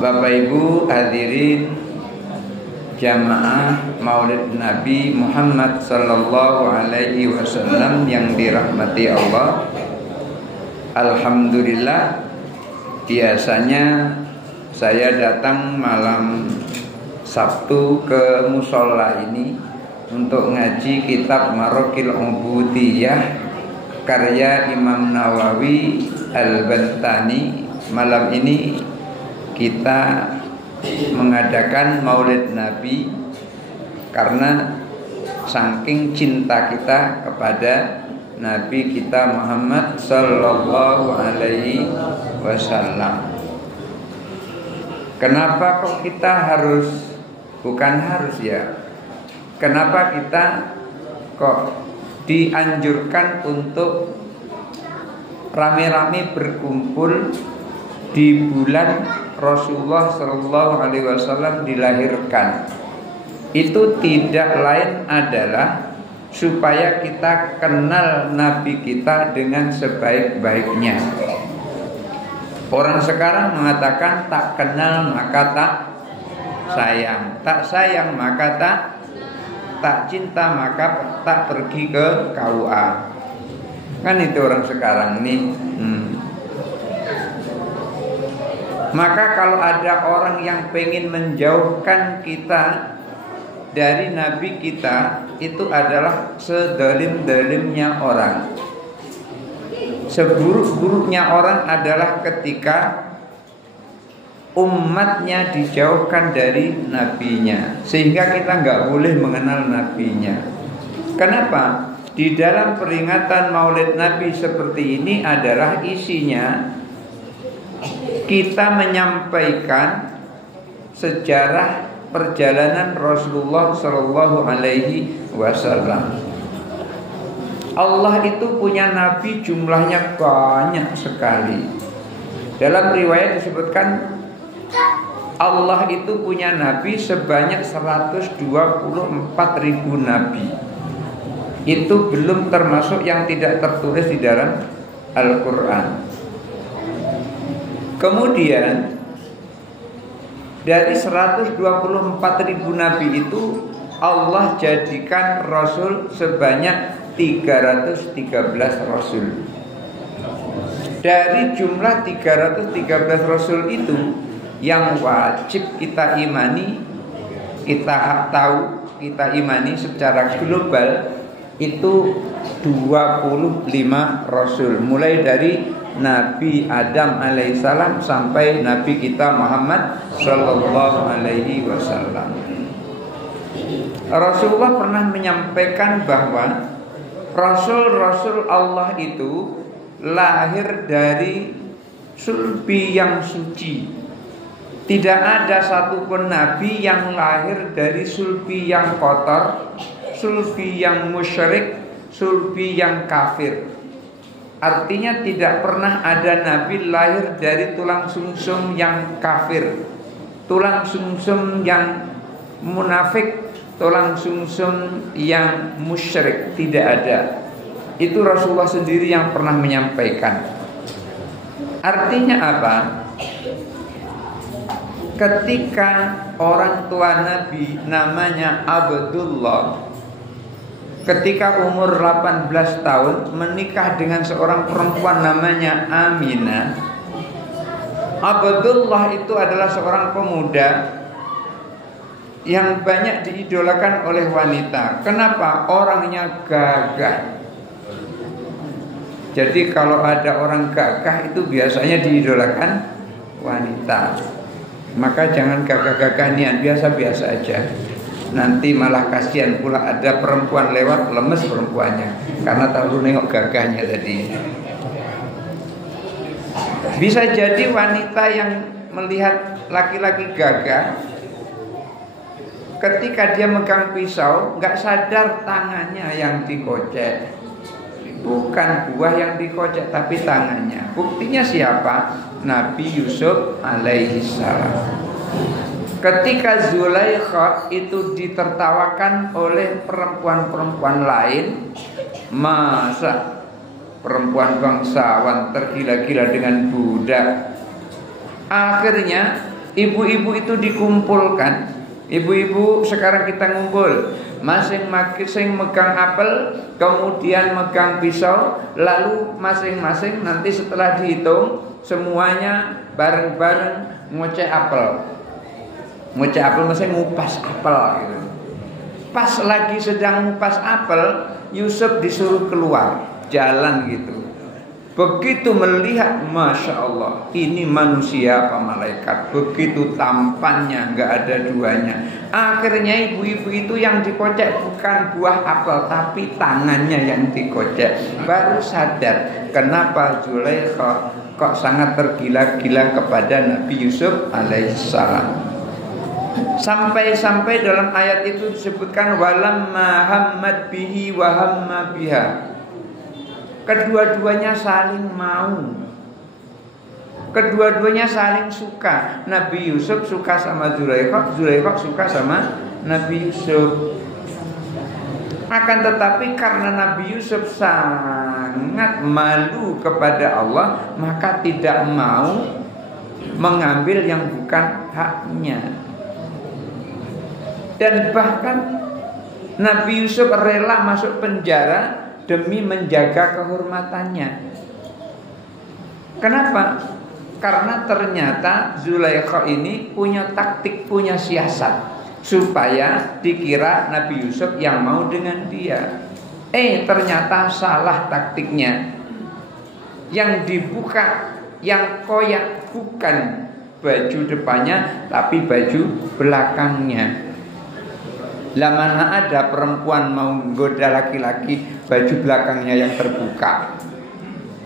Bapak Ibu hadirin jamaah Maulid Nabi Muhammad sallallahu alaihi wasallam yang dirahmati Allah. Alhamdulillah, biasanya saya datang malam Sabtu ke musola ini untuk ngaji kitab Marokil Ubudiyah karya Imam Nawawi Al-Bantani. Malam ini kita mengadakan Maulid Nabi karena saking cinta kita kepada Nabi kita Muhammad sallallahu alaihi wasallam. Kenapa kok kita kenapa kita kok dianjurkan untuk rame-rame berkumpul di bulan Rasulullah sallallahu alaihi wasallam dilahirkan? Itu tidak lain adalah supaya kita kenal Nabi kita dengan sebaik-baiknya. Orang sekarang mengatakan tak kenal maka tak sayang, tak sayang maka tak cinta maka tak pergi ke KUA. Kan itu orang sekarang nih. Maka kalau ada orang yang pengen menjauhkan kita dari Nabi kita, itu adalah sedalim-dalimnya orang. Seburuk-buruknya orang adalah ketika umatnya dijauhkan dari nabinya, sehingga kita nggak boleh mengenal nabinya. Kenapa? Di dalam peringatan Maulid Nabi seperti ini adalah isinya kita menyampaikan sejarah perjalanan Rasulullah Shallallahu Alaihi Wasallam. Allah itu punya nabi jumlahnya banyak sekali. Dalam riwayat disebutkan Allah itu punya nabi sebanyak 124.000 nabi. Itu belum termasuk yang tidak tertulis di dalam Al-Quran. Kemudian dari 124.000 nabi itu Allah jadikan Rasul sebanyak 313 Rasul. Dari jumlah 313 Rasul itu, yang wajib kita imani, kita tahu, kita imani secara global itu 25 Rasul. Mulai dari Nabi Adam alaihissalam sampai Nabi kita Muhammad sallallahu alaihi wasallam. Rasulullah pernah menyampaikan bahwa Rasul-Rasul Allah itu lahir dari sulbi yang suci. Tidak ada satupun Nabi yang lahir dari sulbi yang kotor, sulbi yang musyrik, sulbi yang kafir. Artinya tidak pernah ada Nabi lahir dari tulang sumsum yang kafir, tulang sumsum yang munafik, tulang sumsum yang musyrik. Tidak ada. Itu Rasulullah sendiri yang pernah menyampaikan. Artinya apa? Ketika orang tua Nabi namanya Abdullah, ketika umur 18 tahun menikah dengan seorang perempuan namanya Aminah. Abdullah itu adalah seorang pemuda yang banyak diidolakan oleh wanita. Kenapa? Orangnya gagah. Jadi kalau ada orang gagah itu biasanya diidolakan wanita. Maka jangan gagah-gagahan, biasa-biasa aja. Nanti malah kasihan pula ada perempuan lewat, lemes perempuannya karena terlalu nengok gagahnya tadi. Bisa jadi wanita yang melihat laki-laki gagah, ketika dia megang pisau, gak sadar tangannya yang dikocek. Bukan buah yang dikocek, tapi tangannya. Buktinya siapa? Nabi Yusuf alaihissalam. Ketika Zulaikha itu ditertawakan oleh perempuan-perempuan lain, masa perempuan bangsawan tergila-gila dengan budak. Akhirnya Ibu-ibu itu dikumpulkan. Ibu-ibu sekarang kita ngumpul, masing-masing megang apel, kemudian megang pisau, lalu masing-masing nanti setelah dihitung semuanya bareng-bareng ngoceh apel. Ngoceh apel maksudnya ngupas apel gitu. Pas lagi sedang ngupas apel, Yusuf disuruh keluar jalan gitu. Begitu melihat, Masya Allah, ini manusia apa malaikat. Begitu tampannya, nggak ada duanya. Akhirnya ibu-ibu itu yang dikocek bukan buah apel, tapi tangannya yang dikocek. Baru sadar kenapa Zulaikha kok sangat tergila-gila kepada Nabi Yusuf alaihissalam. Sampai-sampai dalam ayat itu disebutkan walamma hammat bihi wa hamma biha. Kedua-duanya saling mau. Kedua-duanya saling suka. Nabi Yusuf suka sama Zulaikha, Zulaikha suka sama Nabi Yusuf. Akan tetapi karena Nabi Yusuf sangat malu kepada Allah, maka tidak mau mengambil yang bukan haknya. Dan bahkan Nabi Yusuf rela masuk penjara demi menjaga kehormatannya. Kenapa? Karena ternyata Zulaikha ini punya taktik, punya siasat supaya dikira Nabi Yusuf yang mau dengan dia. Ternyata salah taktiknya. Yang dibuka, yang koyak bukan baju depannya, tapi baju belakangnya. Lah mana ada perempuan mau menggoda laki-laki baju belakangnya yang terbuka.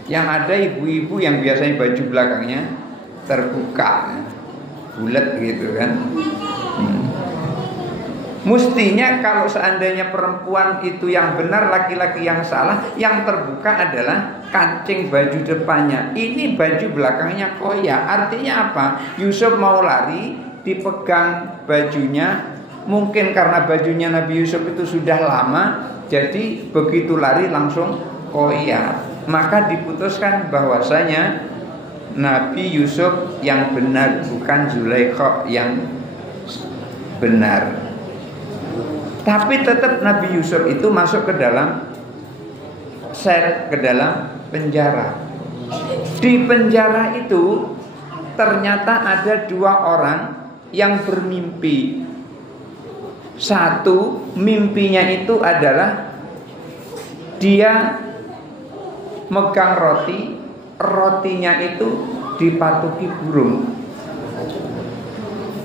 Yang ada ibu-ibu yang biasanya baju belakangnya terbuka, bulat gitu kan. Mestinya kalau seandainya perempuan itu yang benar, laki-laki yang salah, yang terbuka adalah kancing baju depannya. Ini baju belakangnya koyak. Artinya apa? Yusuf mau lari, dipegang bajunya. Mungkin karena bajunya Nabi Yusuf itu sudah lama, jadi begitu lari langsung koyak. Maka diputuskan bahwasanya Nabi Yusuf yang benar, bukan Zulaikha yang benar. Tapi tetap Nabi Yusuf itu masuk ke dalam sel, ke dalam penjara. Di penjara itu ternyata ada dua orang yang bermimpi. Satu, mimpinya itu adalah dia megang roti, rotinya itu dipatuki burung.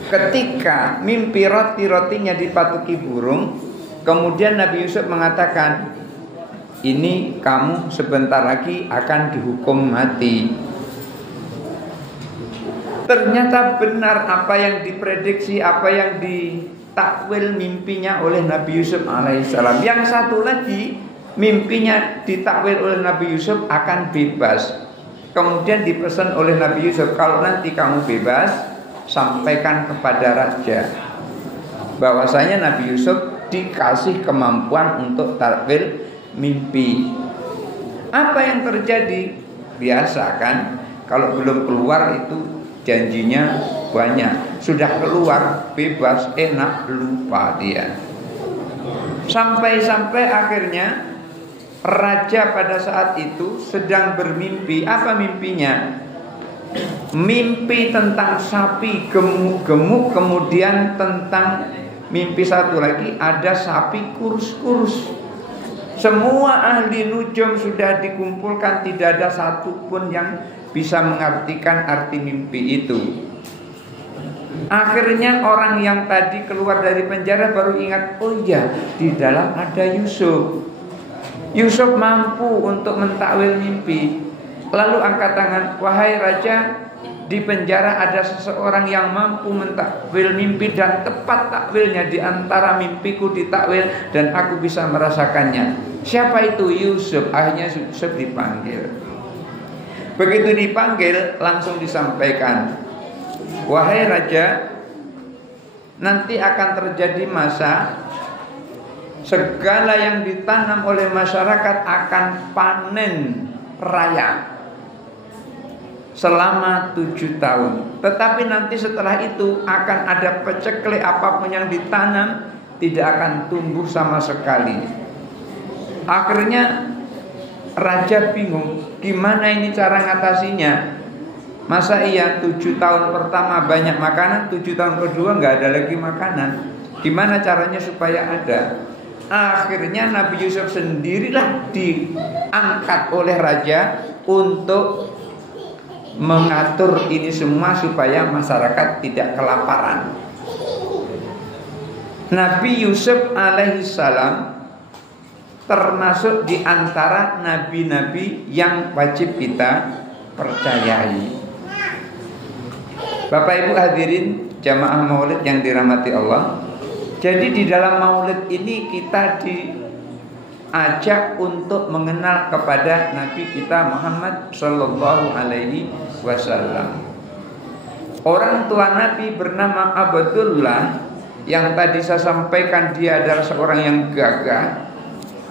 Ketika mimpi rotinya dipatuki burung, kemudian Nabi Yusuf mengatakan, ini kamu sebentar lagi akan dihukum mati. Ternyata benar apa yang diprediksi, apa yang ditakwil mimpinya oleh Nabi Yusuf alaihissalam. Yang satu lagi mimpinya ditakwil oleh Nabi Yusuf akan bebas. Kemudian dipesan oleh Nabi Yusuf, kalau nanti kamu bebas, sampaikan kepada raja bahwasanya Nabi Yusuf dikasih kemampuan untuk takwil mimpi. Apa yang terjadi? Biasa kan, kalau belum keluar itu janjinya banyak. Sudah keluar bebas, enak, lupa dia. Sampai akhirnya raja pada saat itu sedang bermimpi. Apa mimpinya? Mimpi tentang sapi gemuk-gemuk. Kemudian tentang mimpi satu lagi, ada sapi kurus-kurus. Semua ahli nujum sudah dikumpulkan, tidak ada satupun yang bisa mengartikan arti mimpi itu. Akhirnya orang yang tadi keluar dari penjara baru ingat, oh iya, di dalam ada Yusuf. Yusuf mampu untuk mentakwil mimpi. Lalu angkat tangan, wahai raja, di penjara ada seseorang yang mampu mentakwil mimpi dan tepat takwilnya, di antara mimpiku ditakwil dan aku bisa merasakannya. Siapa itu? Yusuf. Akhirnya Yusuf dipanggil. Begitu dipanggil langsung disampaikan, wahai raja, nanti akan terjadi masa segala yang ditanam oleh masyarakat akan panen raya selama 7 tahun. Tetapi nanti setelah itu akan ada peceklik, apapun yang ditanam tidak akan tumbuh sama sekali. Akhirnya raja bingung, gimana ini cara ngatasinya? Masa iya 7 tahun pertama banyak makanan, 7 tahun kedua nggak ada lagi makanan? Gimana caranya supaya ada? Akhirnya Nabi Yusuf sendirilah diangkat oleh raja untuk mengatur ini semua supaya masyarakat tidak kelaparan. Nabi Yusuf alaihissalam termasuk di antara nabi-nabi yang wajib kita percayai. Bapak Ibu hadirin jamaah maulid yang dirahmati Allah. Jadi di dalam maulid ini kita diajak untuk mengenal kepada Nabi kita Muhammad sallallahu alaihi wasallam. Orang tua Nabi bernama Abdullah, yang tadi saya sampaikan dia adalah seorang yang gagah.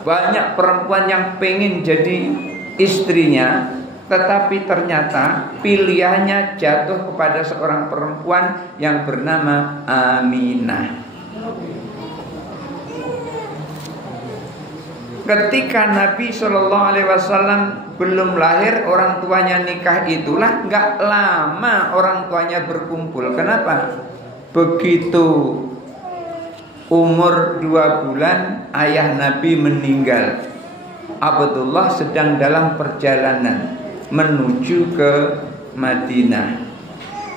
Banyak perempuan yang pengen jadi istrinya, tetapi ternyata pilihannya jatuh kepada seorang perempuan yang bernama Aminah. Ketika Nabi SAW belum lahir, orang tuanya nikah, itulah nggak lama orang tuanya berkumpul. Kenapa? Begitu umur 2 bulan ayah Nabi meninggal. Abdullah sedang dalam perjalanan menuju ke Madinah.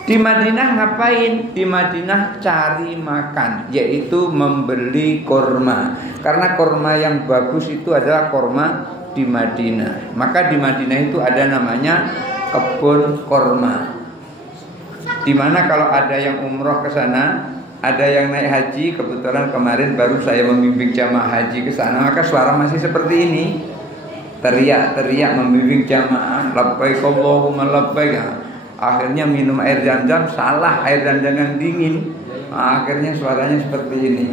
Di Madinah ngapain? Di Madinah cari makan, yaitu membeli korma. Karena korma yang bagus itu adalah korma di Madinah. Maka di Madinah itu ada namanya kebun korma. Dimana kalau ada yang umroh ke sana, ada yang naik haji, kebetulan kemarin baru saya membimbing jamaah haji ke sana, maka suara masih seperti ini. Teriak-teriak membimbing jamaah, labbaik Allahumma labbaik. Akhirnya minum air zam-zam, salah air zam-zam yang dingin. Akhirnya suaranya seperti ini.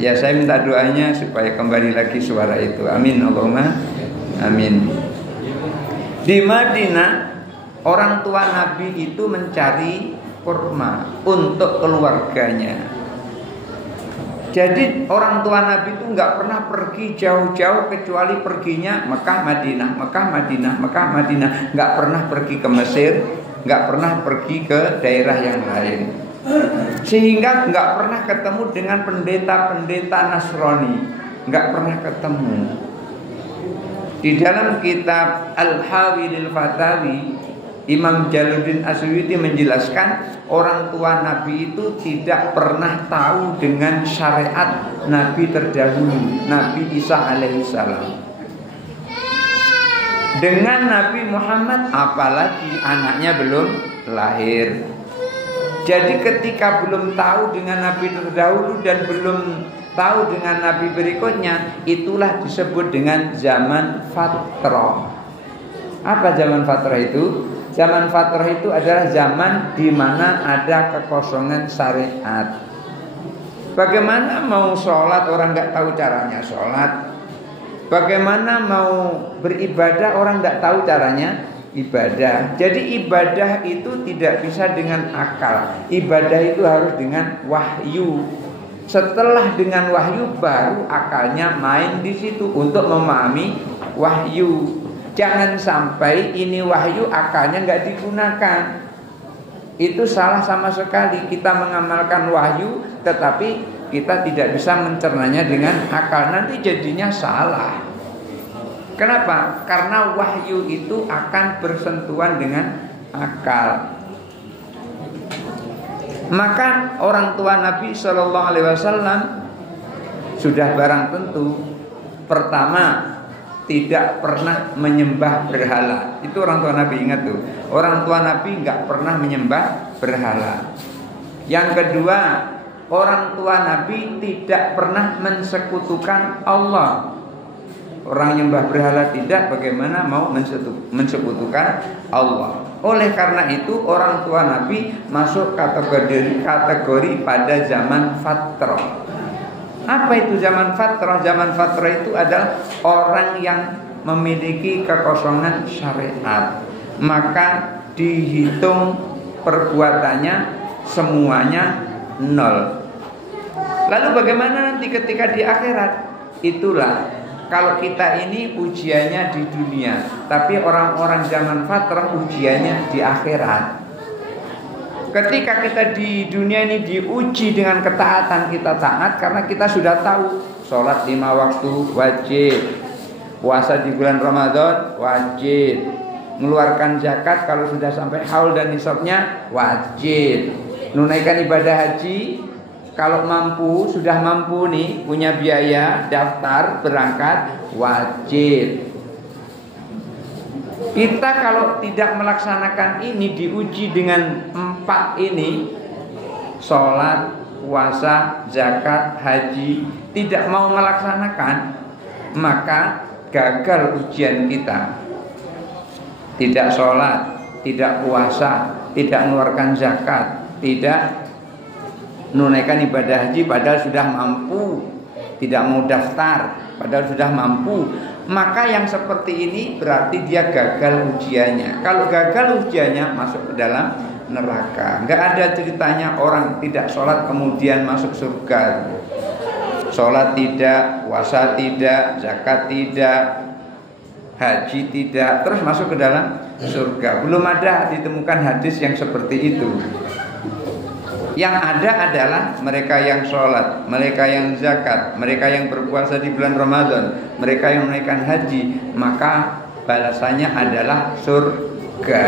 Ya, saya minta doanya supaya kembali lagi suara itu. Amin Allahumma amin. Di Madinah orang tua Nabi itu mencari kurma untuk keluarganya. Jadi orang tua Nabi itu nggak pernah pergi jauh-jauh kecuali perginya Mekah Madinah, Mekah Madinah, Mekah Madinah. Nggak pernah pergi ke Mesir, nggak pernah pergi ke daerah yang lain. Sehingga nggak pernah ketemu dengan pendeta-pendeta Nasrani, nggak pernah ketemu. Di dalam kitab Al-Hawilil Fatawi, Imam Jalaluddin Asyuyuti menjelaskan orang tua Nabi itu tidak pernah tahu dengan syariat Nabi terdahulu, Nabi Isa alaihissalam. Dengan Nabi Muhammad apalagi anaknya belum lahir. Jadi ketika belum tahu dengan Nabi terdahulu dan belum tahu dengan Nabi berikutnya, itulah disebut dengan zaman fatrah. Apa zaman fatrah itu? Zaman fatrah itu adalah zaman di mana ada kekosongan syariat. Bagaimana mau sholat orang nggak tahu caranya sholat? Bagaimana mau beribadah orang nggak tahu caranya ibadah? Jadi ibadah itu tidak bisa dengan akal. Ibadah itu harus dengan wahyu. Setelah dengan wahyu baru akalnya main di situ untuk memahami wahyu. Jangan sampai ini wahyu akalnya nggak digunakan. Itu salah sama sekali. Kita mengamalkan wahyu tetapi kita tidak bisa mencernanya dengan akal. Nanti jadinya salah. Kenapa? Karena wahyu itu akan bersentuhan dengan akal. Maka orang tua Nabi SAW sudah barang tentu pertama tidak pernah menyembah berhala. Itu orang tua Nabi, ingat tuh. Orang tua Nabi nggak pernah menyembah berhala. Yang kedua, orang tua Nabi tidak pernah mensekutukan Allah. Orang nyembah berhala tidak, bagaimana mau mensekutukan Allah. Oleh karena itu orang tua Nabi masuk kategori pada zaman fatrah. Apa itu zaman fatrah? Zaman fatrah itu adalah orang yang memiliki kekosongan syariat. Maka dihitung perbuatannya semuanya nol. Lalu bagaimana nanti ketika di akhirat? Itulah, kalau kita ini ujiannya di dunia, tapi orang-orang zaman fatrah ujiannya di akhirat. Ketika kita di dunia ini diuji dengan ketaatan, kita taat karena kita sudah tahu sholat 5 waktu wajib, puasa di bulan Ramadan wajib, mengeluarkan zakat kalau sudah sampai haul dan nisabnya wajib, menunaikan ibadah haji kalau mampu, sudah mampu nih, punya biaya, daftar, berangkat, wajib. Kita kalau tidak melaksanakan ini, diuji dengan 4 ini, sholat, puasa, zakat, haji, tidak mau melaksanakan, maka gagal ujian kita. Tidak sholat, tidak puasa, tidak mengeluarkan zakat, tidak menunaikan ibadah haji padahal sudah mampu, tidak mau daftar padahal sudah mampu, maka yang seperti ini berarti dia gagal ujiannya. Kalau gagal ujiannya masuk ke dalam neraka. Enggak ada ceritanya orang tidak sholat kemudian masuk surga. Sholat tidak, puasa tidak, zakat tidak, haji tidak, terus masuk ke dalam surga. Belum ada ditemukan hadis yang seperti itu. Yang ada adalah mereka yang sholat, mereka yang zakat, mereka yang berpuasa di bulan Ramadan, mereka yang menaikkan haji, maka balasannya adalah surga.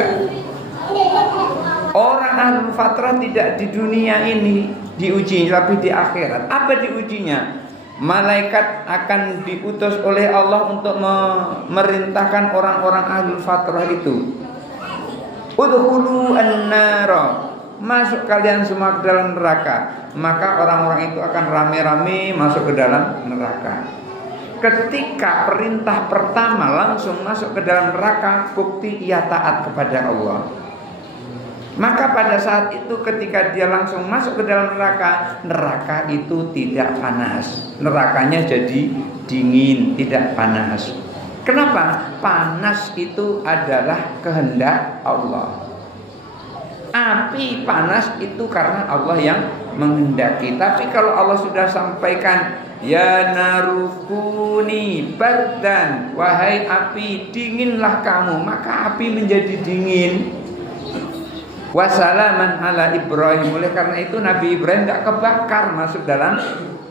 Orang ahlul fatrah tidak di dunia ini diuji, tapi di akhirat. Apa diujinya? Malaikat akan diutus oleh Allah untuk memerintahkan orang-orang ahlul fatrah itu, udkhulu an-nara, masuk kalian semua ke dalam neraka. Maka orang-orang itu akan rame-rame masuk ke dalam neraka. Ketika perintah pertama langsung masuk ke dalam neraka, bukti ia taat kepada Allah. Maka pada saat itu ketika dia langsung masuk ke dalam neraka, neraka itu tidak panas, nerakanya jadi dingin, tidak panas. Kenapa? Panas itu adalah kehendak Allah. Api panas itu karena Allah yang menghendaki. Tapi kalau Allah sudah sampaikan, ya narukuni bardan, wahai api dinginlah kamu, maka api menjadi dingin. Wassalaman ala Ibrahim. Oleh karena itu Nabi Ibrahim tidak kebakar masuk dalam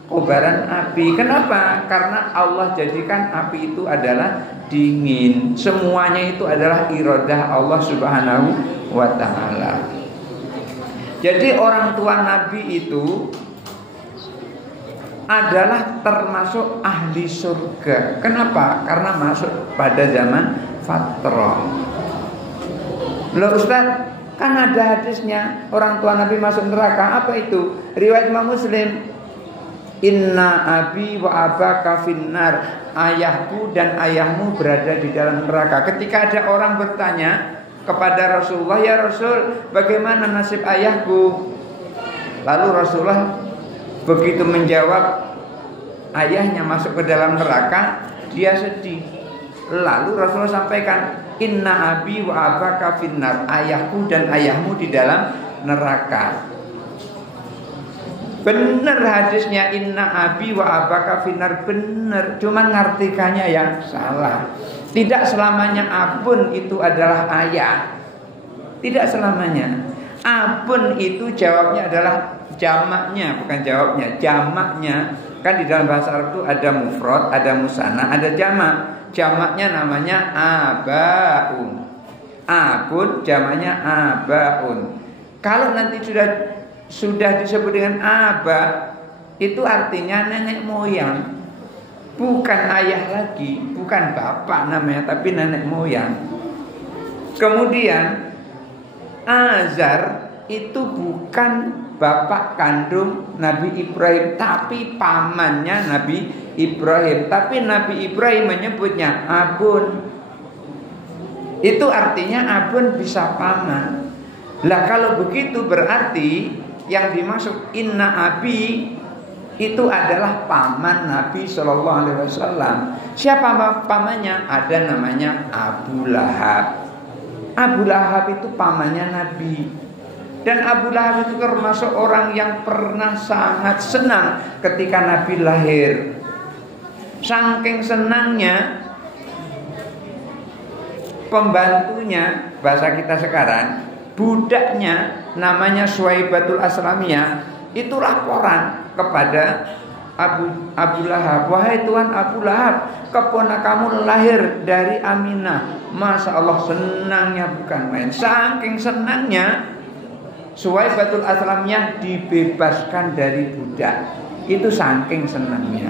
kobaran api. Kenapa? Karena Allah jadikan api itu adalah dingin. Semuanya itu adalah iradah Allah subhanahu wa ta'ala. Jadi orang tua Nabi itu adalah termasuk ahli surga. Kenapa? Karena masuk pada zaman fatrah. Loh Ustaz, kan ada hadisnya orang tua Nabi masuk neraka. Apa itu? Riwayat Imam Muslim, inna abi wa abaka finnar, ayahku dan ayahmu berada di dalam neraka. Ketika ada orang bertanya kepada Rasulullah, ya Rasul, bagaimana nasib ayahku? Lalu Rasulullah begitu menjawab ayahnya masuk ke dalam neraka, dia sedih. Lalu Rasulullah sampaikan, inna abi wa abaka finnar, ayahku dan ayahmu di dalam neraka. Benar hadisnya, inna abi wa abaka finnar, benar, cuman ngartikannya yang salah. Tidak selamanya abun itu adalah ayah. Tidak selamanya. Abun itu jawabnya adalah jamaknya, bukan jawabnya, jamaknya. Kan di dalam bahasa Arab itu ada mufrad, ada musanna, ada jamak. Jamaknya namanya abaun. Abun jamaknya abaun. Kalau nanti sudah disebut dengan aba, itu artinya nenek moyang. Bukan ayah lagi, bukan bapak namanya, tapi nenek moyang. Kemudian Azar itu bukan bapak kandung Nabi Ibrahim, tapi pamannya Nabi Ibrahim. Tapi Nabi Ibrahim menyebutnya abun. Itu artinya abun bisa paman. Lah kalau begitu berarti yang dimaksud inna abi itu adalah paman Nabi Shallallahu Alaihi Wasallam. Siapa pamannya? Ada namanya Abu Lahab. Abu Lahab itu pamannya Nabi. Dan Abu Lahab itu termasuk orang yang pernah sangat senang ketika Nabi lahir. Saking senangnya, pembantunya, bahasa kita sekarang, budaknya namanya Suwaibatul Aslamiyah, itu laporan kepada Abu Lahab, wahai Tuan Abu Lahab, keponakanmu lahir dari Aminah. Masya Allah, senangnya bukan main. Saking senangnya, Suwaibatul Aslamiyah dibebaskan dari budak. Itu saking senangnya.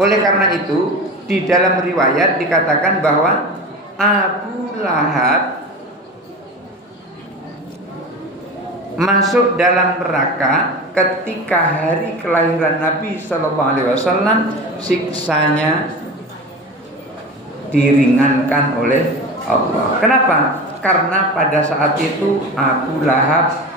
Oleh karena itu, di dalam riwayat dikatakan bahwa Abu Lahab masuk dalam neraka ketika hari kelahiran Nabi Sallallahu Alaihi Wasallam, siksanya diringankan oleh Allah. Kenapa? Karena pada saat itu Abu Lahab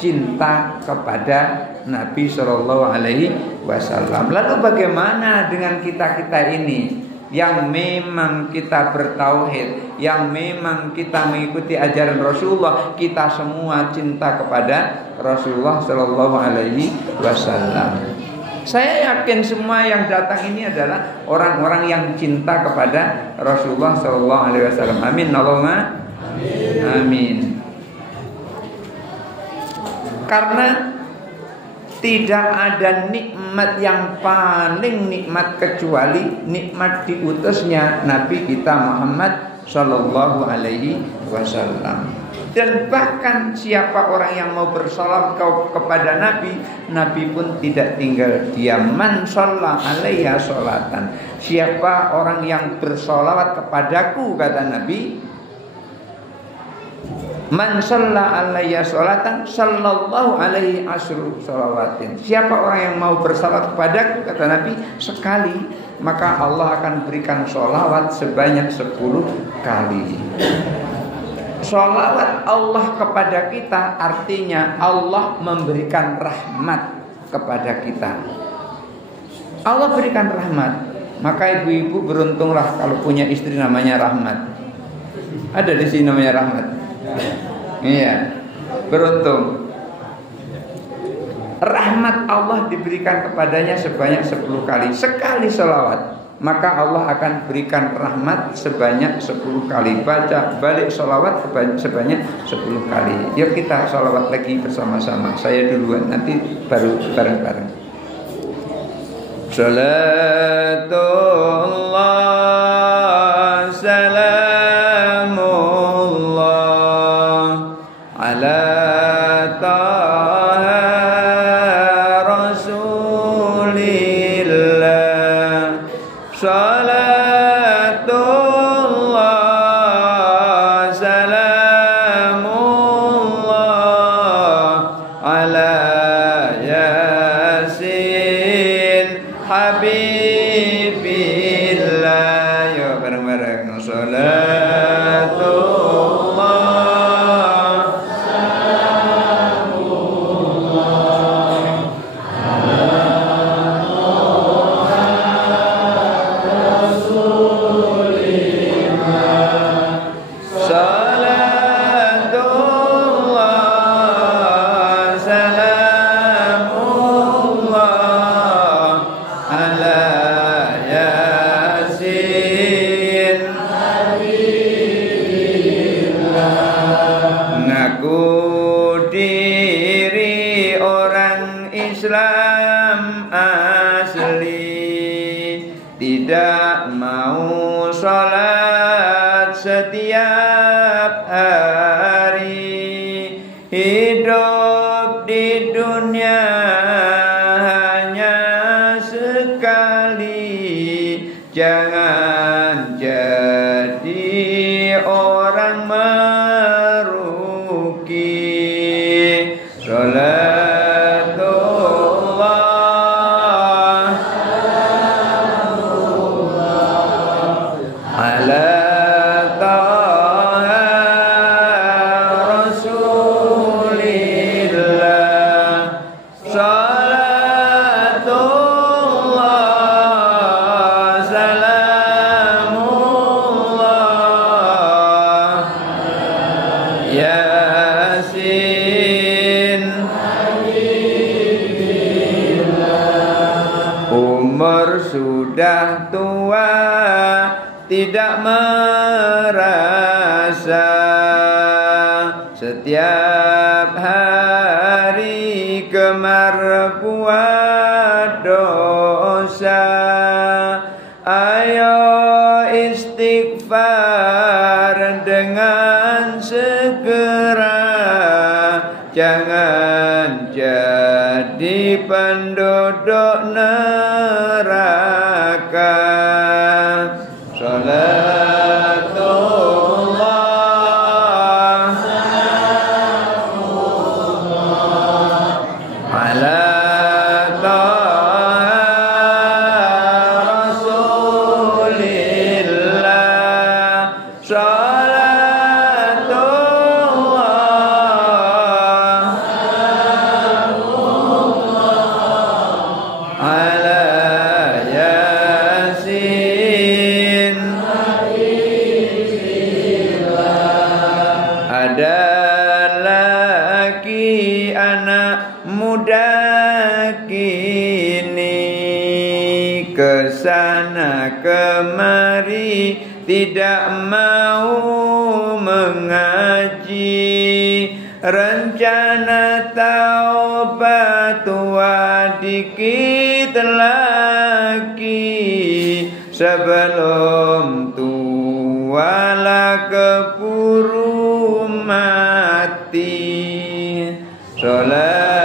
cinta kepada Nabi Sallallahu Alaihi Wasallam. Lalu bagaimana dengan kita ini yang memang kita bertauhid, yang memang kita mengikuti ajaran Rasulullah, kita semua cinta kepada Rasulullah Sallallahu Alaihi Wasallam. Saya yakin semua yang datang ini adalah orang-orang yang cinta kepada Rasulullah Sallallahu Alaihi Wasallam. Amin, Allahumma amin. Karena tidak ada nikmat yang paling nikmat kecuali nikmat diutusnya Nabi kita Muhammad Sallallahu Alaihi Wasallam. Dan bahkan siapa orang yang mau bersalawat kepada Nabi, Nabi pun tidak tinggal diam. Man shalla alaiya sholatan, siapa orang yang bersalawat kepadaku, kata Nabi, man shalla alaiya sholatan sallallahu alaihi asyru sholawatin. Siapa orang yang mau bersalawat kepadaku, kata Nabi, sekali, maka Allah akan berikan sholawat sebanyak 10 kali. Sholawat Allah kepada kita artinya Allah memberikan rahmat kepada kita. Allah berikan rahmat. Maka ibu-ibu beruntunglah kalau punya istri namanya Rahmat. Ada di sini namanya Rahmat. Iya, beruntung. Rahmat Allah diberikan kepadanya sebanyak 10 kali. Sekali sholawat, maka Allah akan berikan rahmat sebanyak 10 kali. Baca balik sholawat sebanyak 10 kali. Yuk kita sholawat lagi bersama-sama. Saya duluan, nanti baru bareng-bareng. Salatullah salamullah ala taha rasulillah. Salatullah salamullah ala yasin habibillah. Yo bareng-bareng. Salatullah salatullah salamullah ala yasin ngaku diri orang Islam asli, tidak mau sholat setiap hari, hidup di dunia hanya sekali, jangan jadi orang merugi. Salatullah ala taha rasulillah. Salatullah salamullah yasin sudah tua tidak merasa setiap hari gemar buat dosa. Ayo istighfar dengan segera, jangan jadi penduduk neraka. Salatullah ala taha rasulillah. Salatullah ala yasin. Ada lagi anak muda kini kesana kemari tidak mau mengaji. Rencana taubat tua dikit lagi, sebelum tua lah keburu mati. Salatullah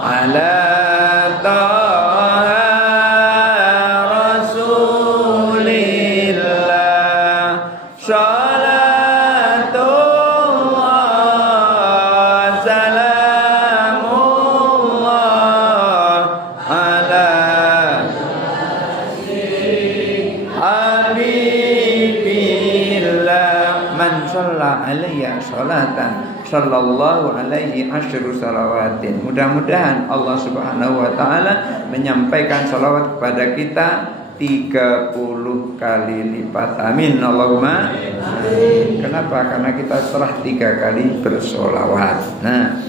ala taha rasulillah. Salatullah salamullah ala habibillah. Man shalla alayya sholatan sallallahu alaihi asyru salawatin. Mudah-mudahan Allah subhanahu wa ta'ala menyampaikan salawat kepada kita 30 kali lipat. Amin Allahumma amin. Kenapa? Karena kita telah 3 kali bersolawat. Nah,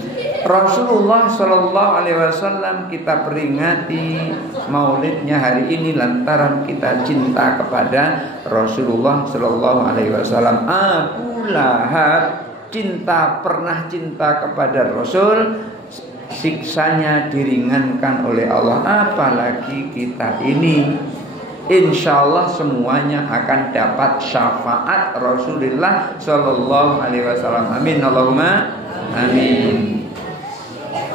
Rasulullah Shallallahu Alaihi Wasallam kita peringati maulidnya hari ini lantaran kita cinta kepada Rasulullah Shallallahu Alaihi Wasallam. Abu Lahab pernah cinta kepada Rasul, siksanya diringankan oleh Allah. Apalagi kita ini, insya Allah semuanya akan dapat syafaat Rasulullah Shallallahu Alaihi Wasallam. Amin Allahumma amin.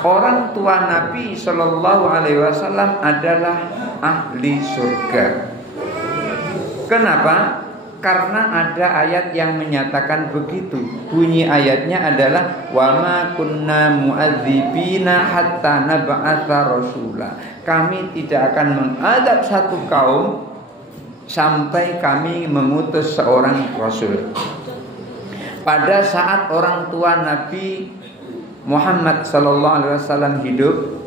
Orang tua Nabi Shallallahu Alaihi Wasallam adalah ahli surga. Kenapa? Karena ada ayat yang menyatakan begitu. Bunyi ayatnya adalah wa ma kunna mu'adzibina hatta nab'atsa rasula. Kami tidak akan mengadab satu kaum sampai kami mengutus seorang rasul. Pada saat orang tua Nabi Muhammad sallallahu alaihi wasallam hidup,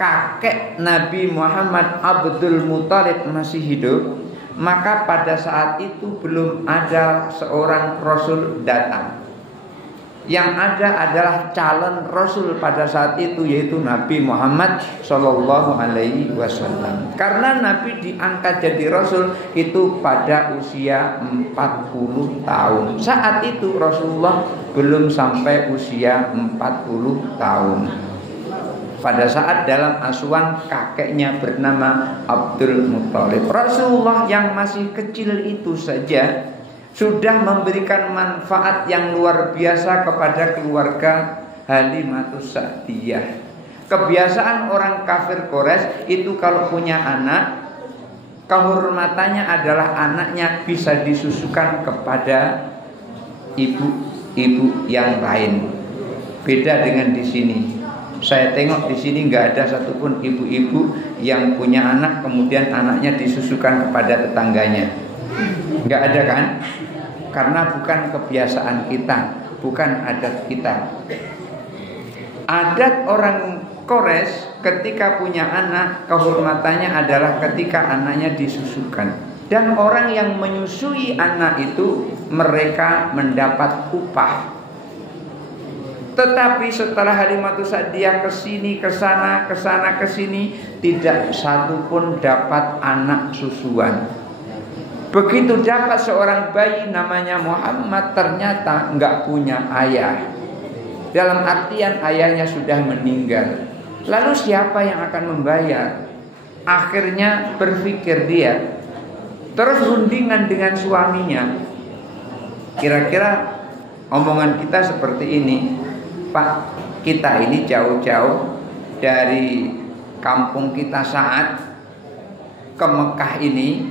kakek Nabi Muhammad Abdul Muthalib masih hidup, maka pada saat itu belum ada seorang rasul datang. Yang ada adalah calon rasul pada saat itu, yaitu Nabi Muhammad sallallahu alaihi wasallam. Karena Nabi diangkat jadi rasul itu pada usia 40 tahun. Saat itu Rasulullah belum sampai usia 40 tahun. Pada saat dalam asuhan kakeknya bernama Abdul Muthalib. Rasulullah yang masih kecil itu saja sudah memberikan manfaat yang luar biasa kepada keluarga Halimatus Sa'diyah. Kebiasaan orang kafir Quraisy itu kalau punya anak, kehormatannya adalah anaknya bisa disusukan kepada ibu-ibu yang lain. Beda dengan di sini. Saya tengok di sini nggak ada satupun ibu-ibu yang punya anak kemudian anaknya disusukan kepada tetangganya. Nggak ada kan? Karena bukan kebiasaan kita, bukan adat kita. Adat orang Quraisy ketika punya anak, kehormatannya adalah ketika anaknya disusukan. Dan orang yang menyusui anak itu mereka mendapat upah. Tetapi setelah Halimatus Sa'diyah kesini, kesana, kesana, kesini, tidak satu pun dapat anak susuan. Begitu dapat seorang bayi namanya Muhammad, ternyata nggak punya ayah. Dalam artian ayahnya sudah meninggal. Lalu siapa yang akan membayar? Akhirnya berpikir dia, terus rundingan dengan suaminya. Kira-kira omongan kita seperti ini, Pak, kita ini jauh-jauh dari kampung kita Sa'ad ke Mekah ini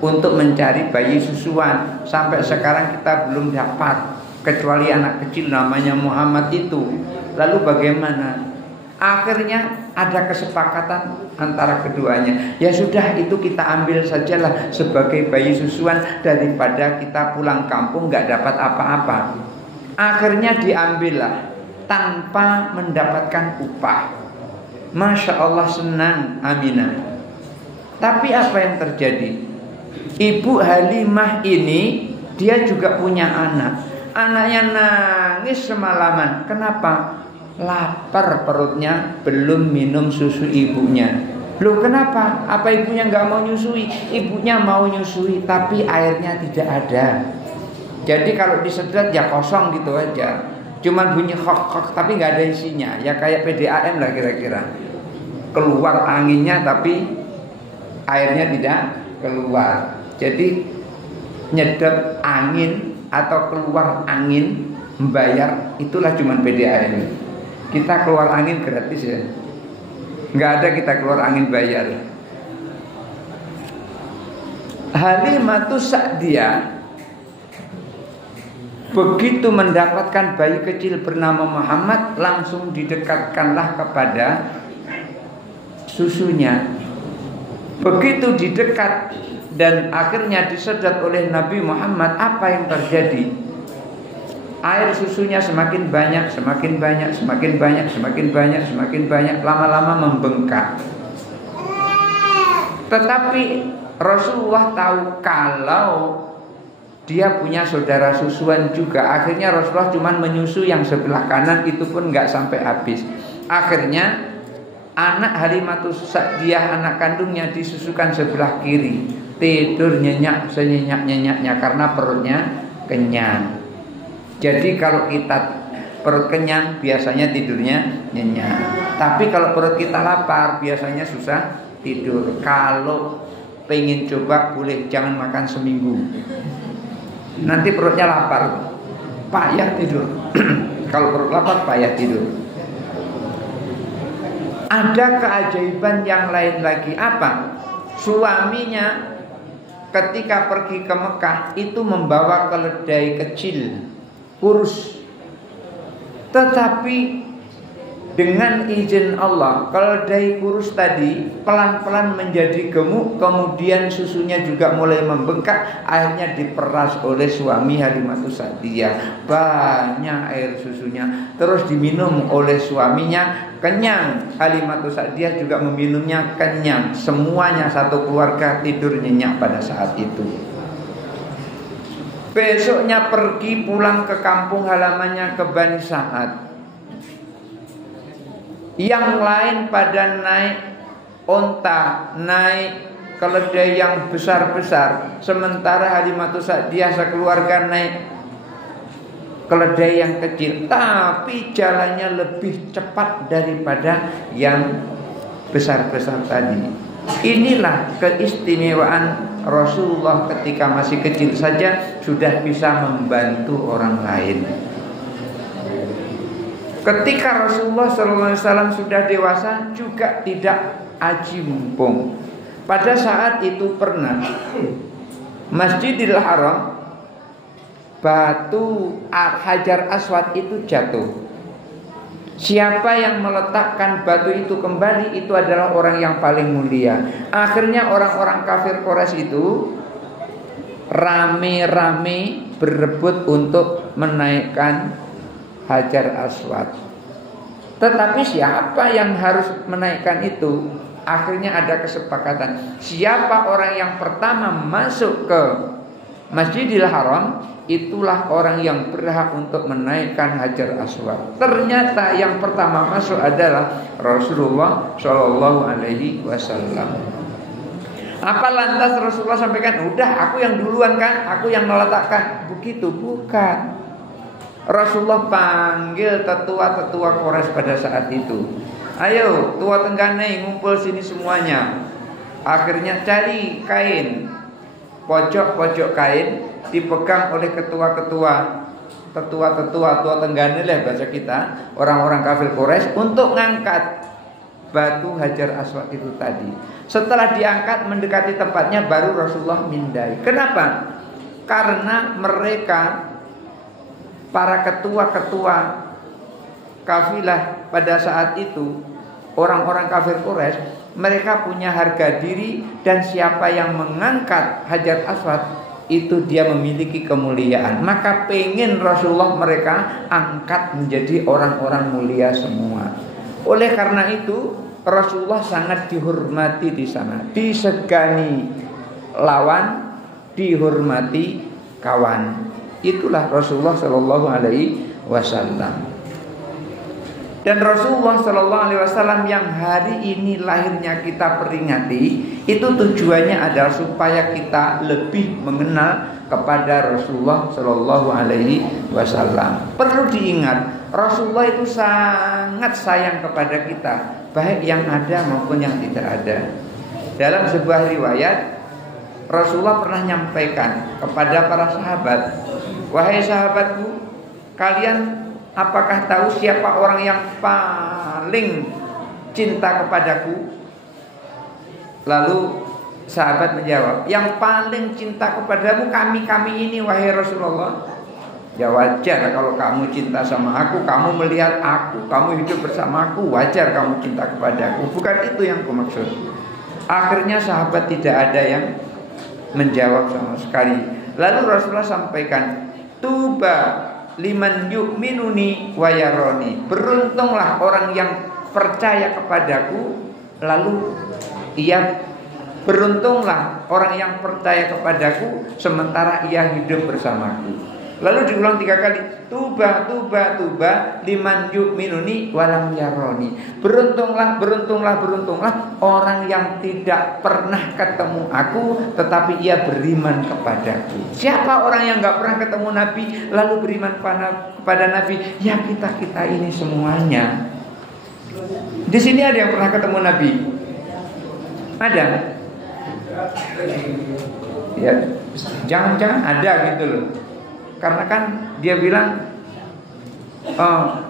untuk mencari bayi susuan. Sampai sekarang kita belum dapat, kecuali anak kecil namanya Muhammad itu. Lalu bagaimana? Akhirnya ada kesepakatan antara keduanya. Ya sudah, itu kita ambil sajalah sebagai bayi susuan, daripada kita pulang kampung gak dapat apa-apa. Akhirnya diambillah tanpa mendapatkan upah. Masya Allah, senang Aminah. Tapi apa yang terjadi? Ibu Halimah ini dia juga punya anak. Anaknya nangis semalaman. Kenapa? Lapar perutnya, belum minum susu ibunya. Loh, kenapa? Apa ibunya nggak mau nyusui? Ibunya mau nyusui, tapi airnya tidak ada. Jadi kalau disedot ya kosong gitu aja. Cuman bunyi khok-khok tapi nggak ada isinya. Ya kayak PDAM lah kira-kira. Keluar anginnya tapi airnya tidak keluar. Jadi nyedot angin atau keluar angin membayar, itulah cuman PDAM. Kita keluar angin gratis ya. Nggak ada kita keluar angin bayar. Halimatus Sa'diyah begitu mendapatkan bayi kecil bernama Muhammad, langsung didekatkanlah kepada susunya. Begitu didekat dan akhirnya disedot oleh Nabi Muhammad, apa yang terjadi? Air susunya semakin banyak, semakin banyak, semakin banyak, semakin banyak, semakin banyak, lama-lama membengkak. Tetapi Rasulullah tahu kalau dia punya saudara susuan juga. Akhirnya Rasulullah cuma menyusu yang sebelah kanan, itu pun nggak sampai habis. Akhirnya anak Halimatus Sa'diyah, anak kandungnya, disusukan sebelah kiri. Tidur nyenyak senyenyak-nyenyaknya karena perutnya kenyang. Jadi kalau kita perut kenyang biasanya tidurnya nyenyak. Tapi kalau perut kita lapar biasanya susah tidur. Kalau pengen coba boleh, jangan makan seminggu. Nanti perutnya lapar, payah tidur. Kalau perut lapar payah tidur. Ada keajaiban yang lain lagi. Apa? Suaminya ketika pergi ke Mekah itu membawa keledai kecil, kurus. Tetapi dengan izin Allah, keledai kurus tadi pelan-pelan menjadi gemuk, kemudian susunya juga mulai membengkak. Akhirnya diperas oleh suami Halimatus Sa'diyah. Banyak air susunya, terus diminum oleh suaminya, kenyang. Halimatus Sa'diyah juga meminumnya, kenyang. Semuanya satu keluarga tidur nyenyak pada saat itu. Besoknya pergi pulang ke kampung halamannya, ke Bani Sa'ad. Yang lain pada naik onta, naik keledai yang besar-besar, sementara Halimatus Sa'diyah sekeluarga naik keledai yang kecil. Tapi jalannya lebih cepat daripada yang besar-besar tadi. Inilah keistimewaan Rasulullah ketika masih kecil saja sudah bisa membantu orang lain. Ketika Rasulullah SAW sudah dewasa juga tidak aji mumpung. Pada saat itu pernah Masjidil Haram, batu Hajar Aswad itu jatuh. Siapa yang meletakkan batu itu kembali, itu adalah orang yang paling mulia. Akhirnya orang-orang kafir Quraisy itu rame-rame berebut untuk menaikkan Hajar Aswad. Tetapi siapa yang harus menaikkan itu? Akhirnya ada kesepakatan. Siapa orang yang pertama masuk ke Masjidil Haram, itulah orang yang berhak untuk menaikkan Hajar Aswad. Ternyata yang pertama masuk adalah Rasulullah Shallallahu Alaihi Wasallam. Apa lantas Rasulullah sampaikan, udah aku yang duluan kan, aku yang meletakkan? Begitu, bukan. Rasulullah panggil tetua-tetua Quraisy pada saat itu. Ayo, tua Tengganei, ngumpul sini semuanya. Akhirnya cari kain, pojok-pojok kain dipegang oleh ketua-ketua, tetua-tetua, tua Tengganei lah bahasa kita, orang-orang kafir Quraisy untuk ngangkat batu Hajar Aswad itu tadi. Setelah diangkat mendekati tempatnya baru Rasulullah mindai. Kenapa? Karena mereka para ketua-ketua kafilah pada saat itu, orang-orang kafir Quraisy, mereka punya harga diri, dan siapa yang mengangkat Hajar Aswad itu dia memiliki kemuliaan. Maka pengen Rasulullah mereka angkat menjadi orang-orang mulia semua. Oleh karena itu Rasulullah sangat dihormati di sana, disegani lawan, dihormati kawan. Itulah Rasulullah Shallallahu Alaihi Wasallam. Dan Rasulullah Shallallahu Alaihi Wasallam yang hari ini lahirnya kita peringati, itu tujuannya adalah supaya kita lebih mengenal kepada Rasulullah Shallallahu Alaihi Wasallam. Perlu diingat, Rasulullah itu sangat sayang kepada kita, baik yang ada maupun yang tidak ada. Dalam sebuah riwayat, Rasulullah pernah menyampaikan kepada para sahabat, wahai sahabatku, kalian apakah tahu siapa orang yang paling cinta kepadaku? Lalu sahabat menjawab, yang paling cinta kepadamu kami ini wahai Rasulullah. Ya wajar kalau kamu cinta sama aku, kamu melihat aku, kamu hidup bersama aku, wajar kamu cinta kepadaku. Bukan itu yang aku maksud. Akhirnya sahabat tidak ada yang menjawab sama sekali. Lalu Rasulullah sampaikan, tuba liman yu'minuni wa yaroni. Beruntunglah orang yang percaya kepadaku, lalu ia beruntunglah orang yang percaya kepadaku sementara ia hidup bersamaku. Lalu diulang 3 kali, tuba liman yu'minuni walam yaroni. Beruntunglah orang yang tidak pernah ketemu aku tetapi ia beriman kepadaku. Siapa orang yang gak pernah ketemu Nabi lalu beriman kepada Nabi? Ya kita ini semuanya. Di sini ada yang pernah ketemu Nabi? Ada? Ya, jangan-jangan ada gitu loh. Karena kan dia bilang,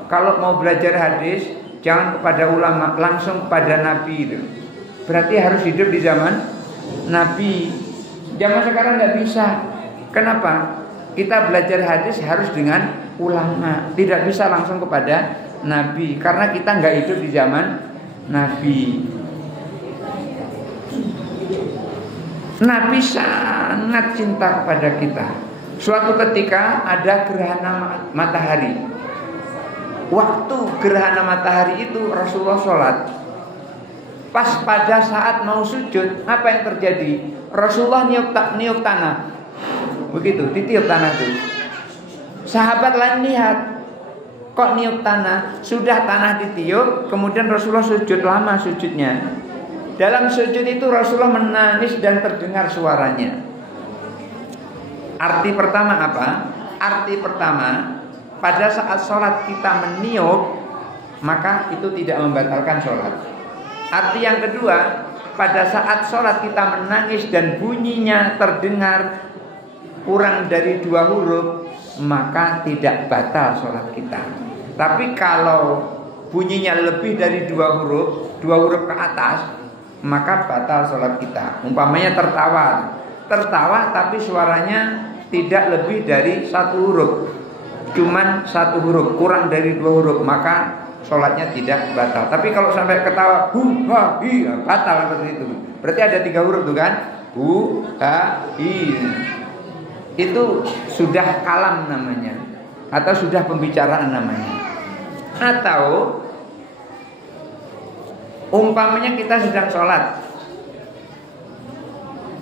kalau mau belajar hadis jangan kepada ulama, langsung kepada Nabi itu. Berarti harus hidup di zaman Nabi. Zaman sekarang nggak bisa. Kenapa? Kita belajar hadis harus dengan ulama, tidak bisa langsung kepada Nabi, karena kita nggak hidup di zaman Nabi. Nabi sangat cinta kepada kita. Suatu ketika ada gerhana matahari. Waktu gerhana matahari itu Rasulullah sholat. Pas pada saat mau sujud, apa yang terjadi? Rasulullah niup tanah. Begitu, ditiup tanah itu. Sahabat lain lihat, kok niup tanah? Sudah tanah ditiup, kemudian Rasulullah sujud, lama sujudnya. Dalam sujud itu Rasulullah menangis dan terdengar suaranya. Arti pertama apa? Arti pertama, pada saat sholat kita meniup, maka itu tidak membatalkan sholat. Arti yang kedua, pada saat sholat kita menangis dan bunyinya terdengar kurang dari 2 huruf, maka tidak batal sholat kita. Tapi kalau bunyinya lebih dari 2 huruf ke atas, maka batal sholat kita. Umpamanya tertawa tapi suaranya tidak lebih dari 1 huruf, cuman 1 huruf, kurang dari 2 huruf, maka sholatnya tidak batal. Tapi kalau sampai ketawa hu ha hi, batal seperti itu. Berarti ada 3 huruf tuh kan, hu ha hi. Itu sudah kalam namanya, atau sudah pembicaraan namanya. Atau umpamanya kita sedang sholat,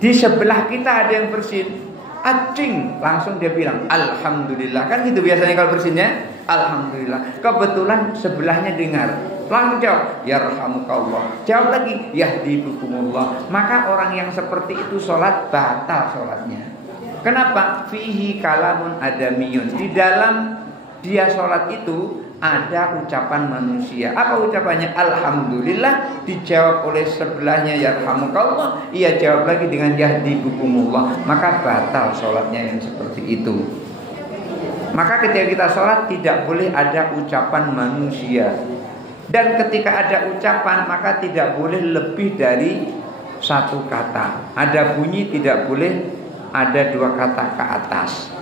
di sebelah kita ada yang bersin, acing, langsung dia bilang alhamdulillah. Kan gitu biasanya kalau bersinnya, alhamdulillah. Kebetulan sebelahnya dengar, langsung jawab yarhamukallah. Jawab lagi yahdikumullah. Maka orang yang seperti itu sholat batal sholatnya. Kenapa? Fihi kalamun adamiyun. Di dalam dia sholat itu ada ucapan manusia. Apa ucapannya? Alhamdulillah. Dijawab oleh sebelahnya yarhamukallah. Ia jawab lagi dengan yahdikumullah. Maka batal sholatnya yang seperti itu. Maka ketika kita sholat tidak boleh ada ucapan manusia. Dan ketika ada ucapan maka tidak boleh lebih dari satu kata. Ada bunyi tidak boleh ada dua kata ke atas.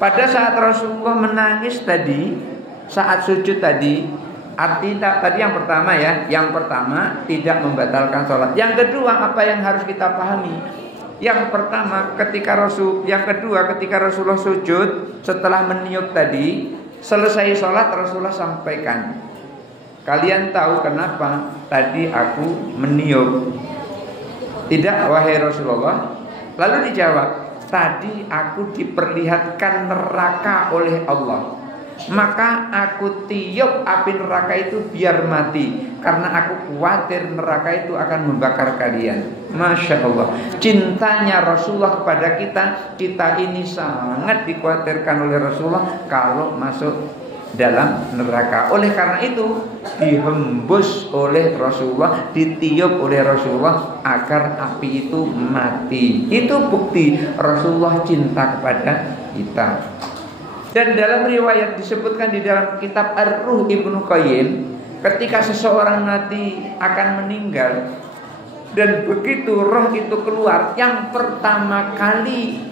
Pada saat Rasulullah menangis tadi, saat sujud tadi, artinya tadi yang pertama ya, yang pertama tidak membatalkan sholat. Yang kedua apa yang harus kita pahami? Yang pertama yang kedua ketika Rasulullah sujud setelah meniup tadi, selesai sholat Rasulullah sampaikan, kalian tahu kenapa tadi aku meniup? Tidak wahai Rasulullah. Lalu dijawab, tadi aku diperlihatkan neraka oleh Allah, maka aku tiup api neraka itu biar mati, karena aku khawatir neraka itu akan membakar kalian. Masya Allah, cintanya Rasulullah kepada kita ini sangat dikhawatirkan oleh Rasulullah kalau masuk dalam neraka. Oleh karena itu dihembus oleh Rasulullah, ditiup oleh Rasulullah agar api itu mati. Itu bukti Rasulullah cinta kepada kita. Dan dalam riwayat disebutkan di dalam kitab Ar-Ruh Ibnu Qayyim, ketika seseorang nanti akan meninggal dan begitu roh itu keluar, yang pertama kali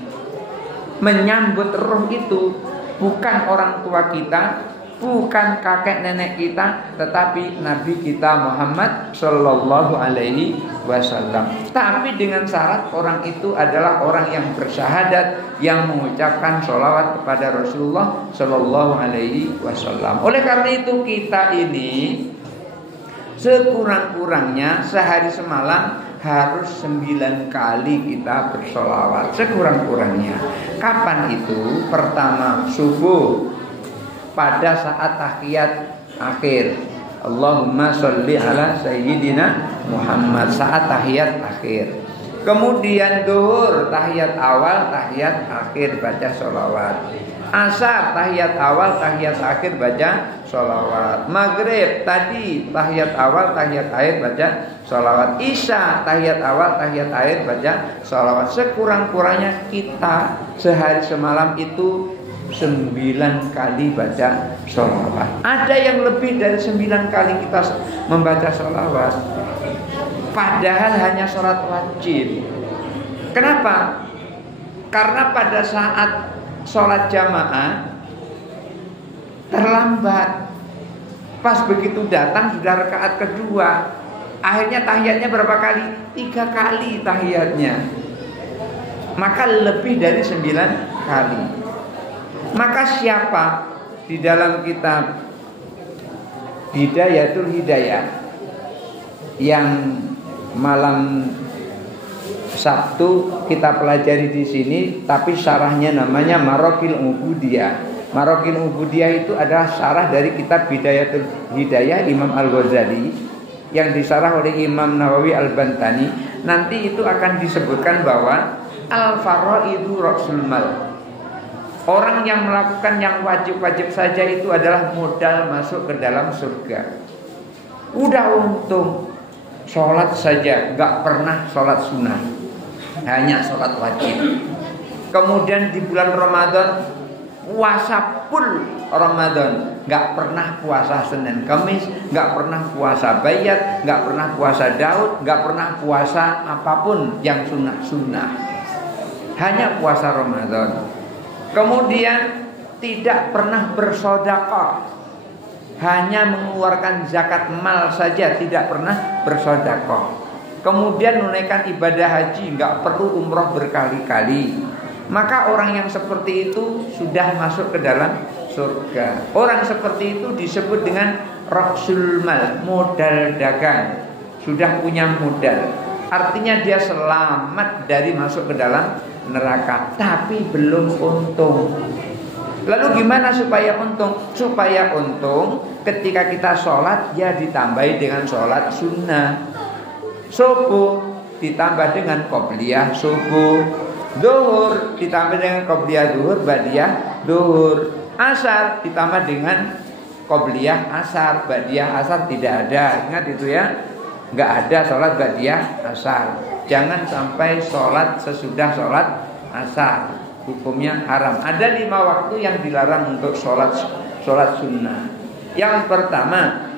menyambut roh itu bukan orang tua kita, bukan kakek nenek kita, tetapi Nabi kita Muhammad Sallallahu Alaihi Wasallam. Tapi dengan syarat orang itu adalah orang yang bersyahadat, yang mengucapkan sholawat kepada Rasulullah Sallallahu Alaihi Wasallam. Oleh karena itu kita ini sekurang-kurangnya sehari semalam harus 9 kali kita bersolawat, sekurang-kurangnya. Kapan itu? Pertama subuh, pada saat tahiyat akhir, Allahumma sholli ala sayyidina Muhammad, saat tahiyat akhir. Kemudian duhur, tahiyat awal, tahiyat akhir, baca sholawat. Asar, tahiyat awal, tahiyat akhir, baca sholawat. Maghrib tadi, tahiyat awal, tahiyat akhir, baca sholawat. Isya, tahiyat awal, tahiyat akhir, baca sholawat. Sekurang-kurangnya kita sehari semalam itu 9 kali baca sholawat. Ada yang lebih dari 9 kali kita membaca sholawat, padahal hanya sholat wajib. Kenapa? Karena pada saat sholat jamaah terlambat, pas begitu datang sudah rakaat kedua, akhirnya tahiyatnya berapa kali? 3 kali tahiyatnya, maka lebih dari 9 kali. Maka siapa di dalam kitab Bidayatul Hidayah yang malam Sabtu kita pelajari di sini, tapi syarahnya namanya Maraqil Ubudiyah. Maraqil Ubudiyah itu adalah syarah dari kitab Bidayatul Hidayah Imam Al-Ghazali yang disarah oleh Imam Nawawi Al-Bantani. Nanti itu akan disebutkan bahwa al-faraidu ra'sul mal. Orang yang melakukan yang wajib-wajib saja itu adalah modal masuk ke dalam surga. Udah untung sholat saja, gak pernah sholat sunnah, hanya sholat wajib. Kemudian di bulan Ramadan puasa full Ramadan, gak pernah puasa Senin Kamis, gak pernah puasa Bayat, gak pernah puasa Daud, gak pernah puasa apapun yang sunnah-sunnah, hanya puasa Ramadan. Kemudian tidak pernah bersedekah, hanya mengeluarkan zakat mal saja, tidak pernah bersedekah. Kemudian menunaikan ibadah haji, nggak perlu umroh berkali-kali. Maka orang yang seperti itu sudah masuk ke dalam surga. Orang seperti itu disebut dengan ra'sul mal, modal dagang, sudah punya modal. Artinya dia selamat dari masuk ke dalam neraka, tapi belum untung. Lalu gimana supaya untung? Supaya untung ketika kita sholat ya ditambahi dengan sholat sunnah. Subuh ditambah dengan qobliyah subuh, zuhur ditambah dengan qobliyah zuhur, ba'diyah zuhur, asar ditambah dengan qobliyah asar, ba'diyah asar tidak ada. Ingat itu ya, nggak ada sholat ba'diyah asar. Jangan sampai sholat sesudah sholat asar, hukumnya haram. Ada 5 waktu yang dilarang untuk sholat sunnah. Yang pertama,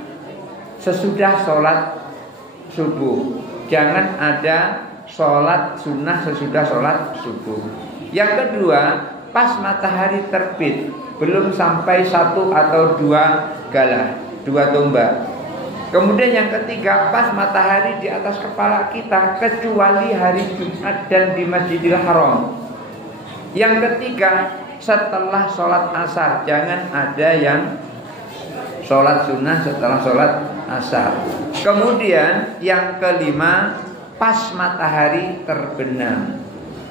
sesudah sholat subuh, jangan ada sholat sunnah sesudah sholat subuh. Yang kedua, pas matahari terbit, belum sampai 1 atau 2 galah, 2 tombak. Kemudian yang ketiga, pas matahari di atas kepala kita, kecuali hari Jumat dan di Masjidil Haram. Yang ketiga, setelah sholat asar, jangan ada yang sholat sunnah setelah sholat asar. Kemudian yang kelima, pas matahari terbenam.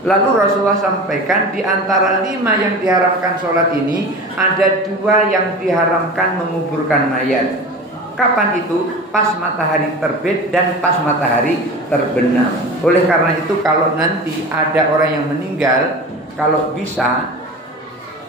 Lalu Rasulullah sampaikan di antara 5 yang diharamkan sholat ini, ada 2 yang diharamkan menguburkan mayat. Kapan itu? Pas matahari terbit dan pas matahari terbenam. Oleh karena itu kalau nanti ada orang yang meninggal, kalau bisa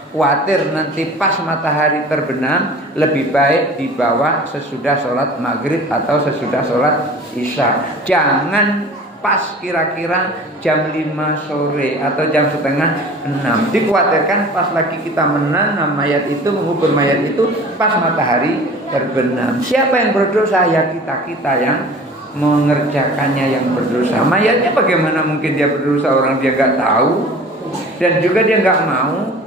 khawatir nanti pas matahari terbenam, lebih baik dibawa sesudah sholat maghrib atau sesudah sholat isya. Jangan pas kira-kira jam 5 sore atau jam setengah 6. Dikhawatirkan pas lagi kita menanam mayat itu, mengubur mayat itu, pas matahari terbenam. Siapa yang berdosa? Ya kita yang mengerjakannya yang berdosa. Mayatnya bagaimana mungkin dia berdosa, orang dia gak tahu. Dan juga dia gak mau,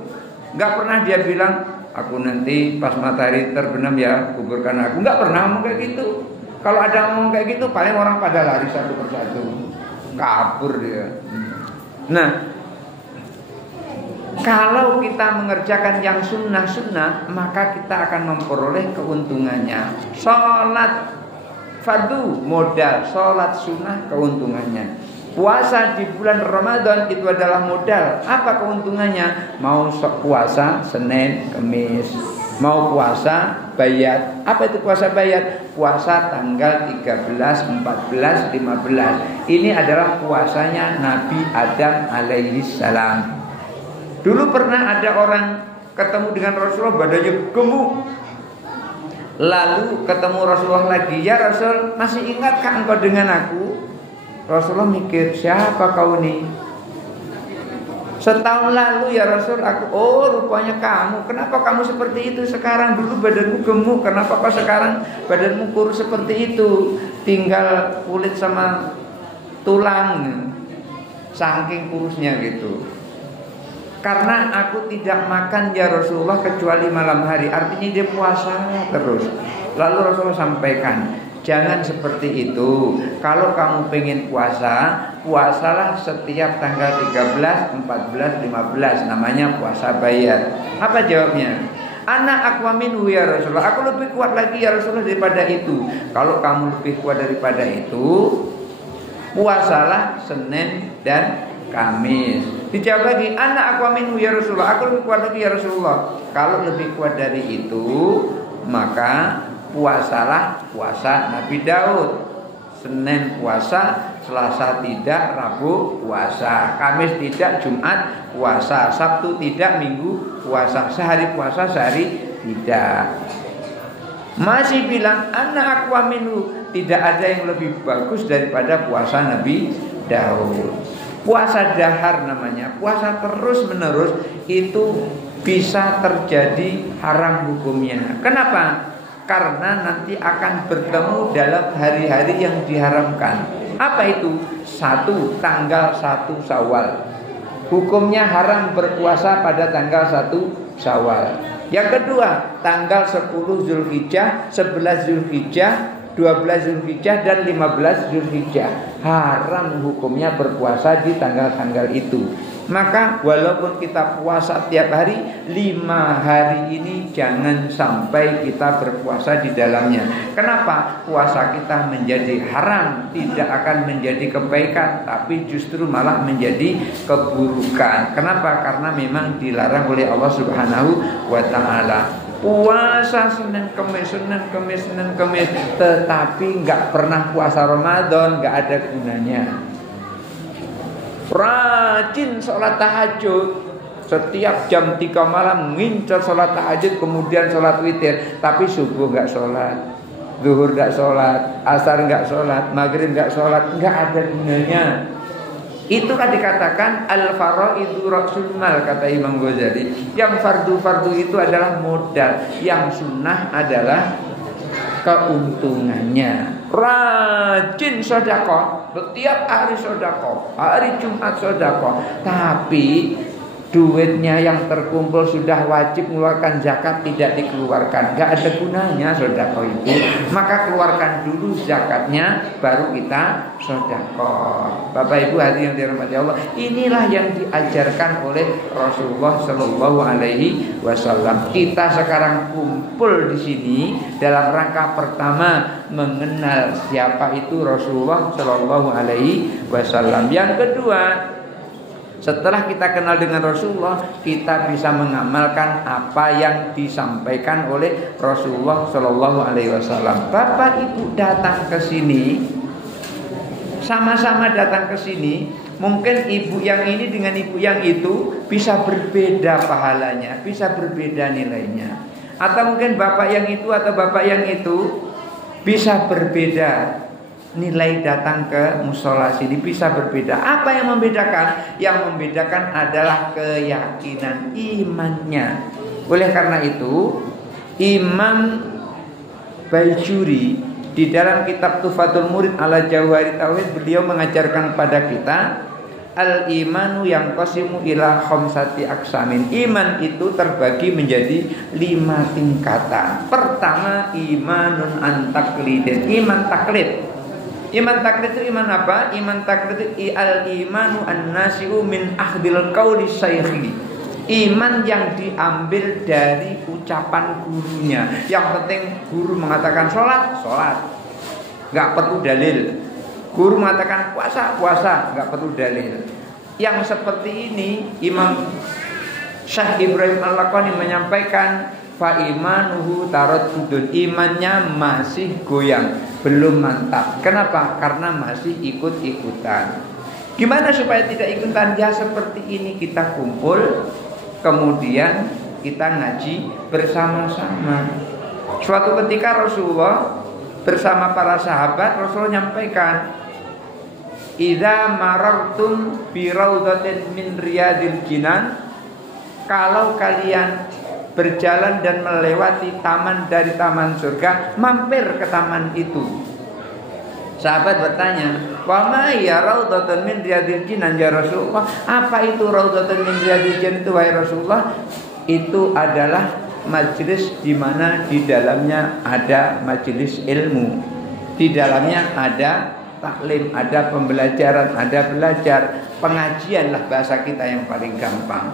gak pernah dia bilang, aku nanti pas matahari terbenam ya kuburkan aku. Gak pernah ngomong kayak gitu. Kalau ada ngomong kayak gitu, paling orang pada lari satu persatu, kabur dia. Nah, kalau kita mengerjakan yang sunnah-sunnah, maka kita akan memperoleh keuntungannya. Sholat fardu modal, sholat sunnah keuntungannya. Puasa di bulan Ramadan itu adalah modal. Apa keuntungannya? Mau puasa Senin, Kamis, mau puasa bayat. Apa itu puasa bayat? Puasa tanggal 13, 14, 15. Ini adalah puasanya Nabi Adam alaihi salam. Dulu pernah ada orang ketemu dengan Rasulullah, badannya gemuk. Lalu ketemu Rasulullah lagi, ya Rasul, masih ingatkah engkau dengan aku? Rasulullah mikir, siapa kau nih? Setahun lalu ya Rasul, aku, oh rupanya kamu. Kenapa kamu seperti itu sekarang? Dulu badanmu gemuk, kenapa kau sekarang badanmu kurus seperti itu? Tinggal kulit sama tulang, saking kurusnya gitu. Karena aku tidak makan ya Rasulullah kecuali malam hari. Artinya dia puasa terus. Lalu Rasulullah sampaikan, jangan seperti itu. Kalau kamu pengen puasa, puasalah setiap tanggal 13, 14, 15. Namanya puasa bayat. Apa jawabnya? Ana aqwa minhu ya Rasulullah. Aku lebih kuat lagi ya Rasulullah daripada itu. Kalau kamu lebih kuat daripada itu, puasalah Senin dan Kamis. Dijawab lagi, ana aqwa minhu ya Rasulullah. Aku lebih kuat lagi ya Rasulullah. Kalau lebih kuat dari itu, maka puasalah puasa Nabi Daud. Senin puasa, Selasa tidak, Rabu puasa, Kamis tidak, Jumat puasa, Sabtu tidak, Minggu puasa. Sehari puasa, sehari tidak. Masih bilang ana aqwa minhu. Tidak ada yang lebih bagus daripada puasa Nabi Daud. Puasa dahar namanya, puasa terus menerus itu bisa terjadi haram hukumnya. Kenapa? Karena nanti akan bertemu dalam hari-hari yang diharamkan. Apa itu? 1. Tanggal 1 Syawal. Hukumnya haram berpuasa pada tanggal 1 Syawal. Yang kedua, tanggal 10 Zulhijjah, 11 Zulhijjah, 12 Zulhijjah dan 15 Zulhijjah. Haram hukumnya berpuasa di tanggal-tanggal itu. Maka walaupun kita puasa tiap hari, 5 hari ini jangan sampai kita berpuasa di dalamnya. Kenapa? Puasa kita menjadi haram, tidak akan menjadi kebaikan, tapi justru malah menjadi keburukan. Kenapa? Karena memang dilarang oleh Allah Subhanahu wa ta'ala. Puasa Senin Kemis, tetapi nggak pernah puasa Ramadan, nggak ada gunanya. Rajin sholat tahajud, setiap jam 3 malam ngincar sholat tahajud, kemudian sholat witir, tapi subuh nggak sholat, zuhur nggak sholat, asar nggak sholat, maghrib nggak sholat, nggak ada gunanya. Itulah dikatakan al-faraidu ra'sul mal, kata Imam Ghazali. Yang fardu-fardu itu adalah modal, yang sunnah adalah keuntungannya. Rajin sedekah, setiap hari sedekah, hari Jumat sedekah, tapi duitnya yang terkumpul sudah wajib mengeluarkan zakat tidak dikeluarkan, nggak ada gunanya sedekah itu. Maka keluarkan dulu zakatnya, baru kita sedekah. Bapak Ibu hadirin yang dirahmati Allah, inilah yang diajarkan oleh Rasulullah Shallallahu Alaihi Wasallam. Kita sekarang kumpul di sini dalam rangka pertama mengenal siapa itu Rasulullah Shallallahu Alaihi Wasallam. Yang kedua, setelah kita kenal dengan Rasulullah, kita bisa mengamalkan apa yang disampaikan oleh Rasulullah Shallallahu Alaihi Wasallam. Bapak Ibu datang ke sini, sama-sama datang ke sini, mungkin ibu yang ini dengan ibu yang itu bisa berbeda pahalanya, bisa berbeda nilainya. Atau mungkin bapak yang itu atau bapak yang itu bisa berbeda nilai datang ke musola sini, bisa berbeda. Apa yang membedakan? Yang membedakan adalah keyakinan imannya. Oleh karena itu, Imam Baijuri di dalam kitab Tuhfatul Murid ala Jawahir Tauhid, beliau mengajarkan kepada kita al-imanu yang qasimu ila khamsati aksamin. Iman itu terbagi menjadi 5 tingkatan. Pertama, imanun an taklidin, iman taklid. Iman taklid itu iman apa? Iman taklid itu al-imanu an-nasi'u min akhdil qawli syaikhi. Iman yang diambil dari ucapan gurunya. Yang penting guru mengatakan sholat, sholat, gak perlu dalil. Guru mengatakan puasa, puasa, gak perlu dalil. Yang seperti ini Imam Syekh Ibrahim Al-Laqani menyampaikan fa imanuhu taraddudun, imannya masih goyang, belum mantap. Kenapa? Karena masih ikut-ikutan. Gimana supaya tidak ikutan? Ya seperti ini, kita kumpul, kemudian kita ngaji bersama-sama. Suatu ketika Rasulullah bersama para sahabat, Rasulullah nyampaikan, idza marartum bi raudhatin min riyadil jinan, kalau kalian berjalan dan melewati taman dari taman surga, mampir ke taman itu. Sahabat bertanya, wa ma ya raudhatun min riyadil jinan ya Rasulullah? Apa itu raudhatun min riyadil jinan itu wahai Rasulullah? Itu adalah majelis di mana di dalamnya ada majelis ilmu, di dalamnya ada taklim, ada pembelajaran, ada belajar, pengajian lah bahasa kita yang paling gampang.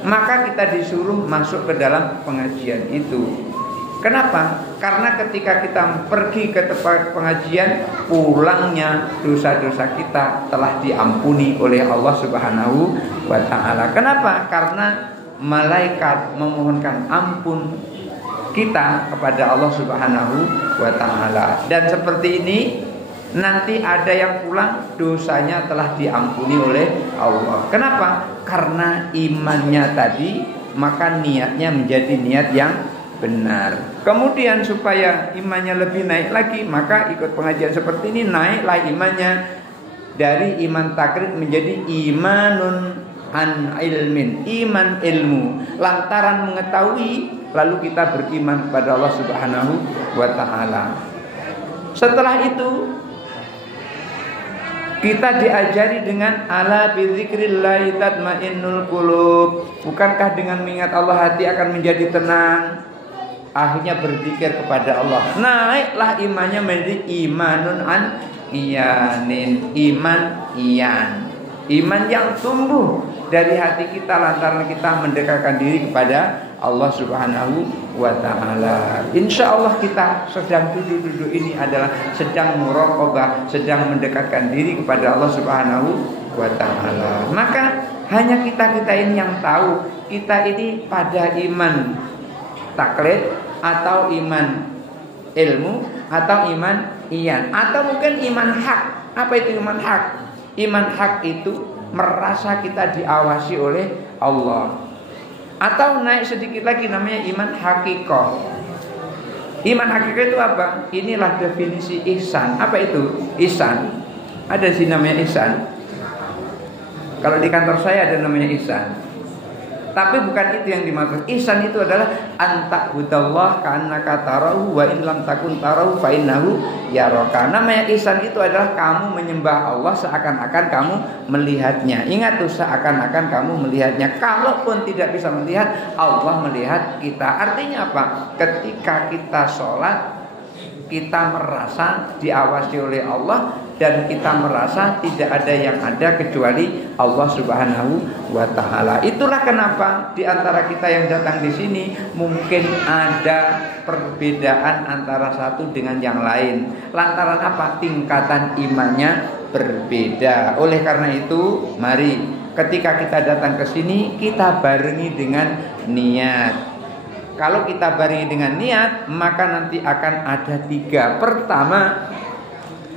Maka kita disuruh masuk ke dalam pengajian itu. Kenapa? Karena ketika kita pergi ke tempat pengajian, pulangnya dosa-dosa kita telah diampuni oleh Allah Subhanahu wa ta'ala. Kenapa? Karena malaikat memohonkan ampun kita kepada Allah Subhanahu wa ta'ala. Dan seperti ini, nanti ada yang pulang dosanya telah diampuni oleh Allah. Kenapa? Karena imannya tadi, maka niatnya menjadi niat yang benar. Kemudian supaya imannya lebih naik lagi, maka ikut pengajian seperti ini, naiklah imannya dari iman taklid menjadi imanun an ilmin, iman ilmu. Lantaran mengetahui, lalu kita beriman kepada Allah Subhanahu wa ta'ala. Setelah itu kita diajari dengan ala bizikrillah tatmainnul qulub. Bukankah dengan mengingat Allah hati akan menjadi tenang? Akhirnya berzikir kepada Allah, naiklah imannya menjadi imanun an iyanin, iman iyan, iman yang tumbuh dari hati kita lantaran kita mendekatkan diri kepada Allah Subhanahu wa ta'ala. Insya Allah kita sedang duduk-duduk ini adalah sedang muraqabah, sedang mendekatkan diri kepada Allah Subhanahu wa ta'ala. Maka hanya kita ini yang tahu kita ini pada iman taklid atau iman ilmu atau iman iyan atau mungkin iman hak. Apa itu iman hak? Iman hak itu merasa kita diawasi oleh Allah. Atau naik sedikit lagi namanya iman hakikoh. Iman hakikoh itu apa? Inilah definisi ihsan. Apa itu? Ihsan. Ada sih namanya ihsan. Kalau di kantor saya ada namanya ihsan. Tapi bukan itu yang dimaksud. Ihsan itu adalah antakbudallah ka'annaka tarahu wa in lam takun tarahu fa innahu yaraka. Namanya ihsan itu adalah kamu menyembah Allah seakan-akan kamu melihatnya. Ingat tuh, seakan-akan kamu melihatnya. Kalaupun tidak bisa melihat, Allah melihat kita. Artinya apa? Ketika kita sholat, kita merasa diawasi oleh Allah dan kita merasa tidak ada yang ada kecuali Allah Subhanahu wa ta'ala. Itulah kenapa di antara kita yang datang di sini mungkin ada perbedaan antara satu dengan yang lain. Lantaran apa? Tingkatan imannya berbeda. Oleh karena itu, mari ketika kita datang ke sini kita barengi dengan niat. Kalau kita barengi dengan niat, maka nanti akan ada 3. Pertama,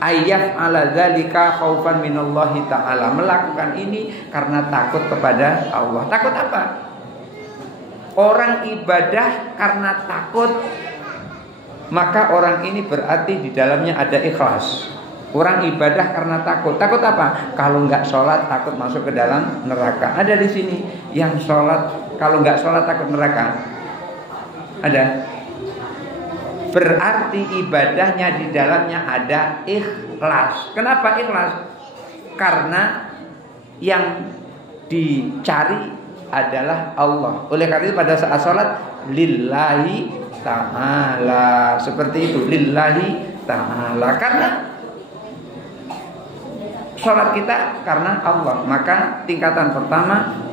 ayyaf ala dzalika khaufan minallahi ta'ala. Melakukan ini karena takut kepada Allah. Takut apa? Orang ibadah karena takut, maka orang ini berarti di dalamnya ada ikhlas. Orang ibadah karena takut. Takut apa? Kalau nggak sholat takut masuk ke dalam neraka. Ada di sini yang sholat, kalau nggak sholat takut neraka. Ada. Berarti ibadahnya di dalamnya ada ikhlas. Kenapa ikhlas? Karena yang dicari adalah Allah. Oleh karena itu pada saat sholat lillahi ta'ala. Seperti itu, lillahi ta'ala. Karena sholat kita karena Allah. Maka tingkatan pertama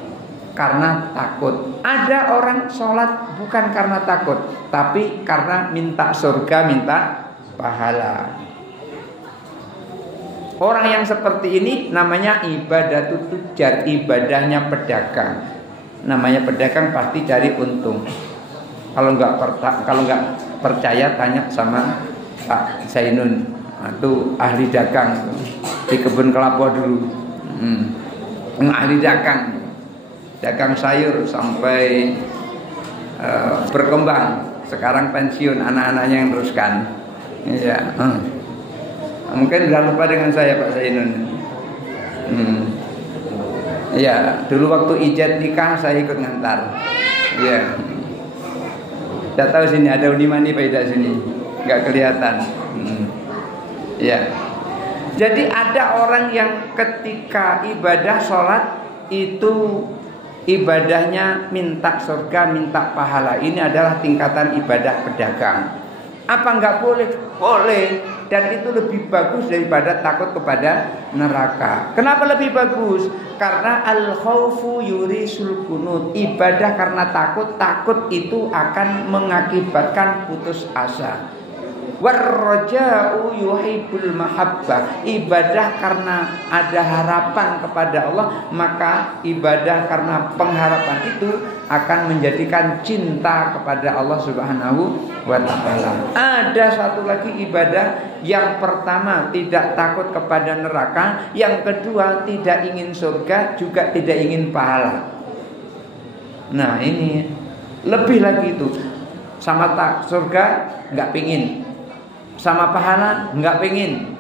karena takut. Ada orang sholat bukan karena takut, tapi karena minta surga, minta pahala. Orang yang seperti ini namanya ibadatut tujar, ibadahnya pedagang. Namanya pedagang pasti cari untung. Kalau nggak percaya tanya sama Pak Zainun, itu ahli dagang di kebun kelapa dulu. Ahli dagang sayur sampai berkembang. Sekarang pensiun, anak-anaknya yang teruskan. Ya. Mungkin sudah lupa dengan saya Pak Zainun. Ya, dulu waktu ijad nikah saya ikut ngantar. Ya. Tidak tahu sini ada Unimani Pak Ida sini. Enggak kelihatan. Ya. Jadi ada orang yang ketika ibadah sholat itu ibadahnya minta surga, minta pahala. Ini adalah tingkatan ibadah pedagang. Apa enggak boleh? Boleh. Dan itu lebih bagus daripada takut kepada neraka. Kenapa lebih bagus? Karena al-khaufu yurisul qunut. Ibadah karena takut itu akan mengakibatkan putus asa. Warraja'u yuhibbul mahabbah. Ibadah karena ada harapan kepada Allah, maka ibadah karena pengharapan itu akan menjadikan cinta kepada Allah Subhanahu wa ta'ala. Ada satu lagi ibadah, yang pertama tidak takut kepada neraka, yang kedua tidak ingin surga, juga tidak ingin pahala. Nah ini lebih lagi itu, sama surga nggak pingin, sama pahala nggak pengin,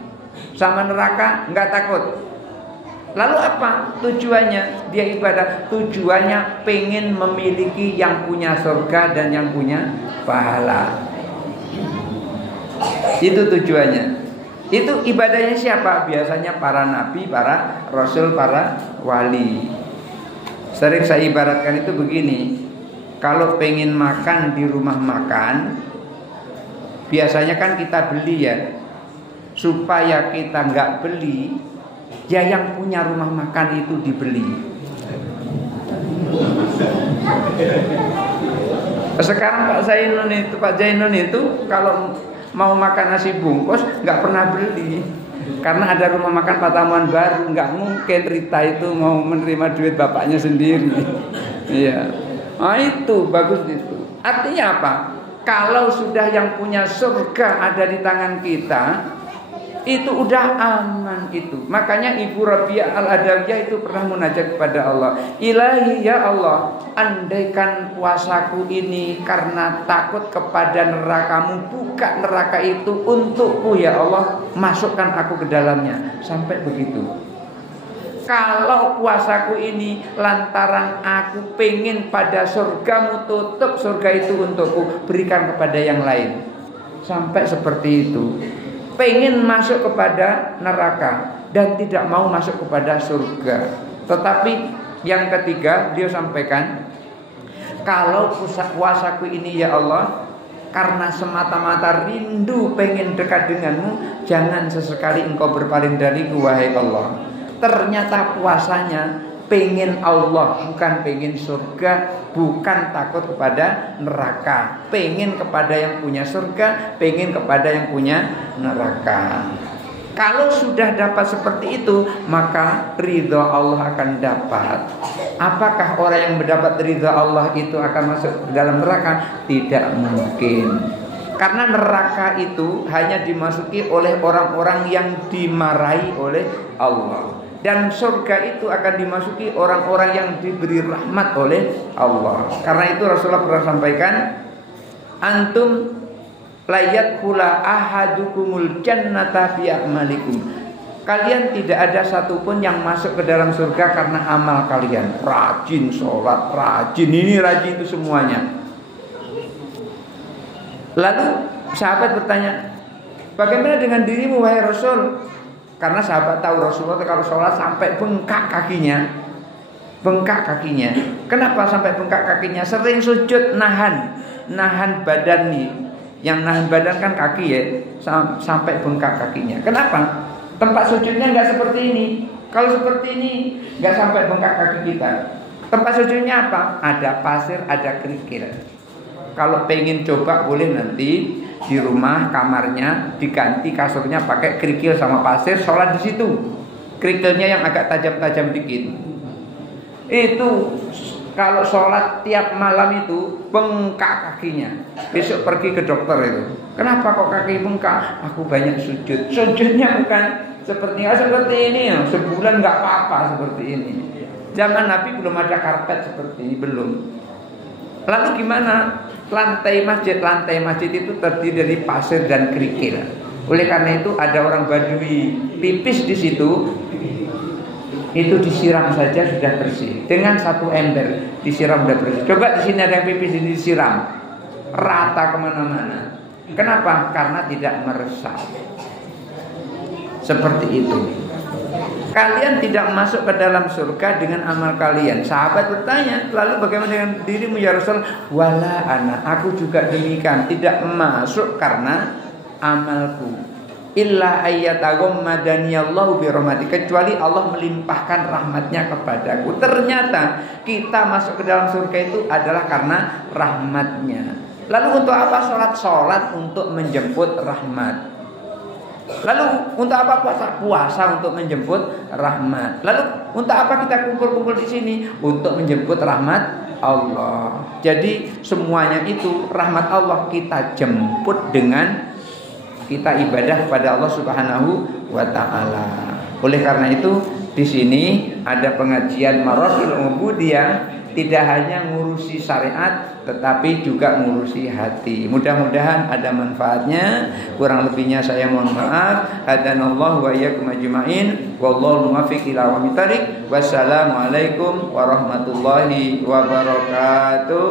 sama neraka nggak takut. Lalu apa tujuannya dia ibadah? Tujuannya pengen memiliki yang punya surga dan yang punya pahala. Itu tujuannya. Itu ibadahnya siapa? Biasanya para nabi, para rasul, para wali. Sering saya ibaratkan itu begini. Kalau pengen makan di rumah makan, biasanya kan kita beli ya. Supaya kita nggak beli, ya yang punya rumah makan itu dibeli. Sekarang Pak Zainun itu kalau mau makan nasi bungkus nggak pernah beli, karena ada rumah makan Pasamuan baru. Nggak mungkin Rita itu mau menerima duit bapaknya sendiri. Iya, nah itu bagus itu. Artinya apa? Kalau sudah yang punya surga ada di tangan kita, itu udah aman itu. Makanya Ibu Rabi'ah Al-Adawiyah itu pernah munajat kepada Allah, Ilahi ya Allah, andaikan puasaku ini karena takut kepada nerakamu, buka neraka itu untukku ya Allah, masukkan aku ke dalamnya. Sampai begitu. Kalau puasaku ini lantaran aku pengen pada surgamu, tutup surga itu untukku, berikan kepada yang lain. Sampai seperti itu. Pengen masuk kepada neraka dan tidak mau masuk kepada surga. Tetapi yang ketiga dia sampaikan, kalau puasaku ini ya Allah karena semata-mata rindu pengen dekat denganmu, jangan sesekali engkau berpaling dariku wahai Allah. Ternyata puasanya pengen Allah, bukan pengen surga, bukan takut kepada neraka. Pengen kepada yang punya surga, pengen kepada yang punya neraka. Kalau sudah dapat seperti itu, maka ridha Allah akan dapat. Apakah orang yang mendapat ridha Allah itu akan masuk ke dalam neraka? Tidak mungkin. Karena neraka itu hanya dimasuki oleh orang-orang yang dimarahi oleh Allah. Dan surga itu akan dimasuki orang-orang yang diberi rahmat oleh Allah. Karena itu Rasulullah pernah sampaikan, antum layat kula ahadukumul jannata bi a'malikum. Kalian tidak ada satupun yang masuk ke dalam surga karena amal kalian. Rajin sholat, rajin ini, rajin itu semuanya. Lalu sahabat bertanya, bagaimana dengan dirimu wahai Rasul? Karena sahabat tahu Rasulullah kalau sholat sampai bengkak kakinya. Bengkak kakinya. Kenapa sampai bengkak kakinya? Sering sujud nahan badan nih. Yang nahan badan kan kaki ya, sampai bengkak kakinya. Kenapa? Tempat sujudnya nggak seperti ini. Kalau seperti ini nggak sampai bengkak kaki kita. Tempat sujudnya apa? Ada pasir, ada kerikil. Kalau pengen coba boleh nanti di rumah kamarnya diganti kasurnya pakai kerikil sama pasir, sholat di situ. Kerikilnya yang agak tajam-tajam dikit. Itu kalau sholat tiap malam itu bengkak kakinya. Besok pergi ke dokter itu. Kenapa kok kaki bengkak? Aku banyak sujud. Sujudnya bukan seperti ini ya. Sebulan nggak apa-apa seperti ini. Zaman Nabi belum ada karpet seperti ini, belum. Lalu gimana? Lantai masjid itu terdiri dari pasir dan kerikil. Oleh karena itu ada orang Badui pipis di situ, itu disiram saja sudah bersih. Dengan satu ember disiram sudah bersih. Coba di sini ada yang pipis ini disiram, rata kemana-mana. Kenapa? Karena tidak meresap. Seperti itu. Kalian tidak masuk ke dalam surga dengan amal kalian. Sahabat bertanya, lalu bagaimana dengan dirimu ya Rasul? Wala ana, aku juga demikian, tidak masuk karena amalku. Illa ayyataghammadaniyallahu birahmati, kecuali Allah melimpahkan rahmatnya kepadaku. Ternyata kita masuk ke dalam surga itu adalah karena rahmatnya. Lalu untuk apa sholat? Sholat untuk menjemput rahmat. Lalu untuk apa puasa? Puasa untuk menjemput rahmat. Lalu untuk apa kita kumpul-kumpul di sini? Untuk menjemput rahmat Allah. Jadi semuanya itu rahmat Allah kita jemput dengan kita ibadah kepada Allah Subhanahu wa taala. Oleh karena itu di sini ada pengajian Marahil Ubudiyah, tidak hanya ngurusi syariat tetapi juga ngurusi hati. Mudah-mudahan ada manfaatnya. Kurang lebihnya saya mohon maaf. Hadanallahu wa iyyakum ajmain. Wallahu muwaffiq ila aqwamit thoriq. Wassalamualaikum warahmatullahi wabarakatuh.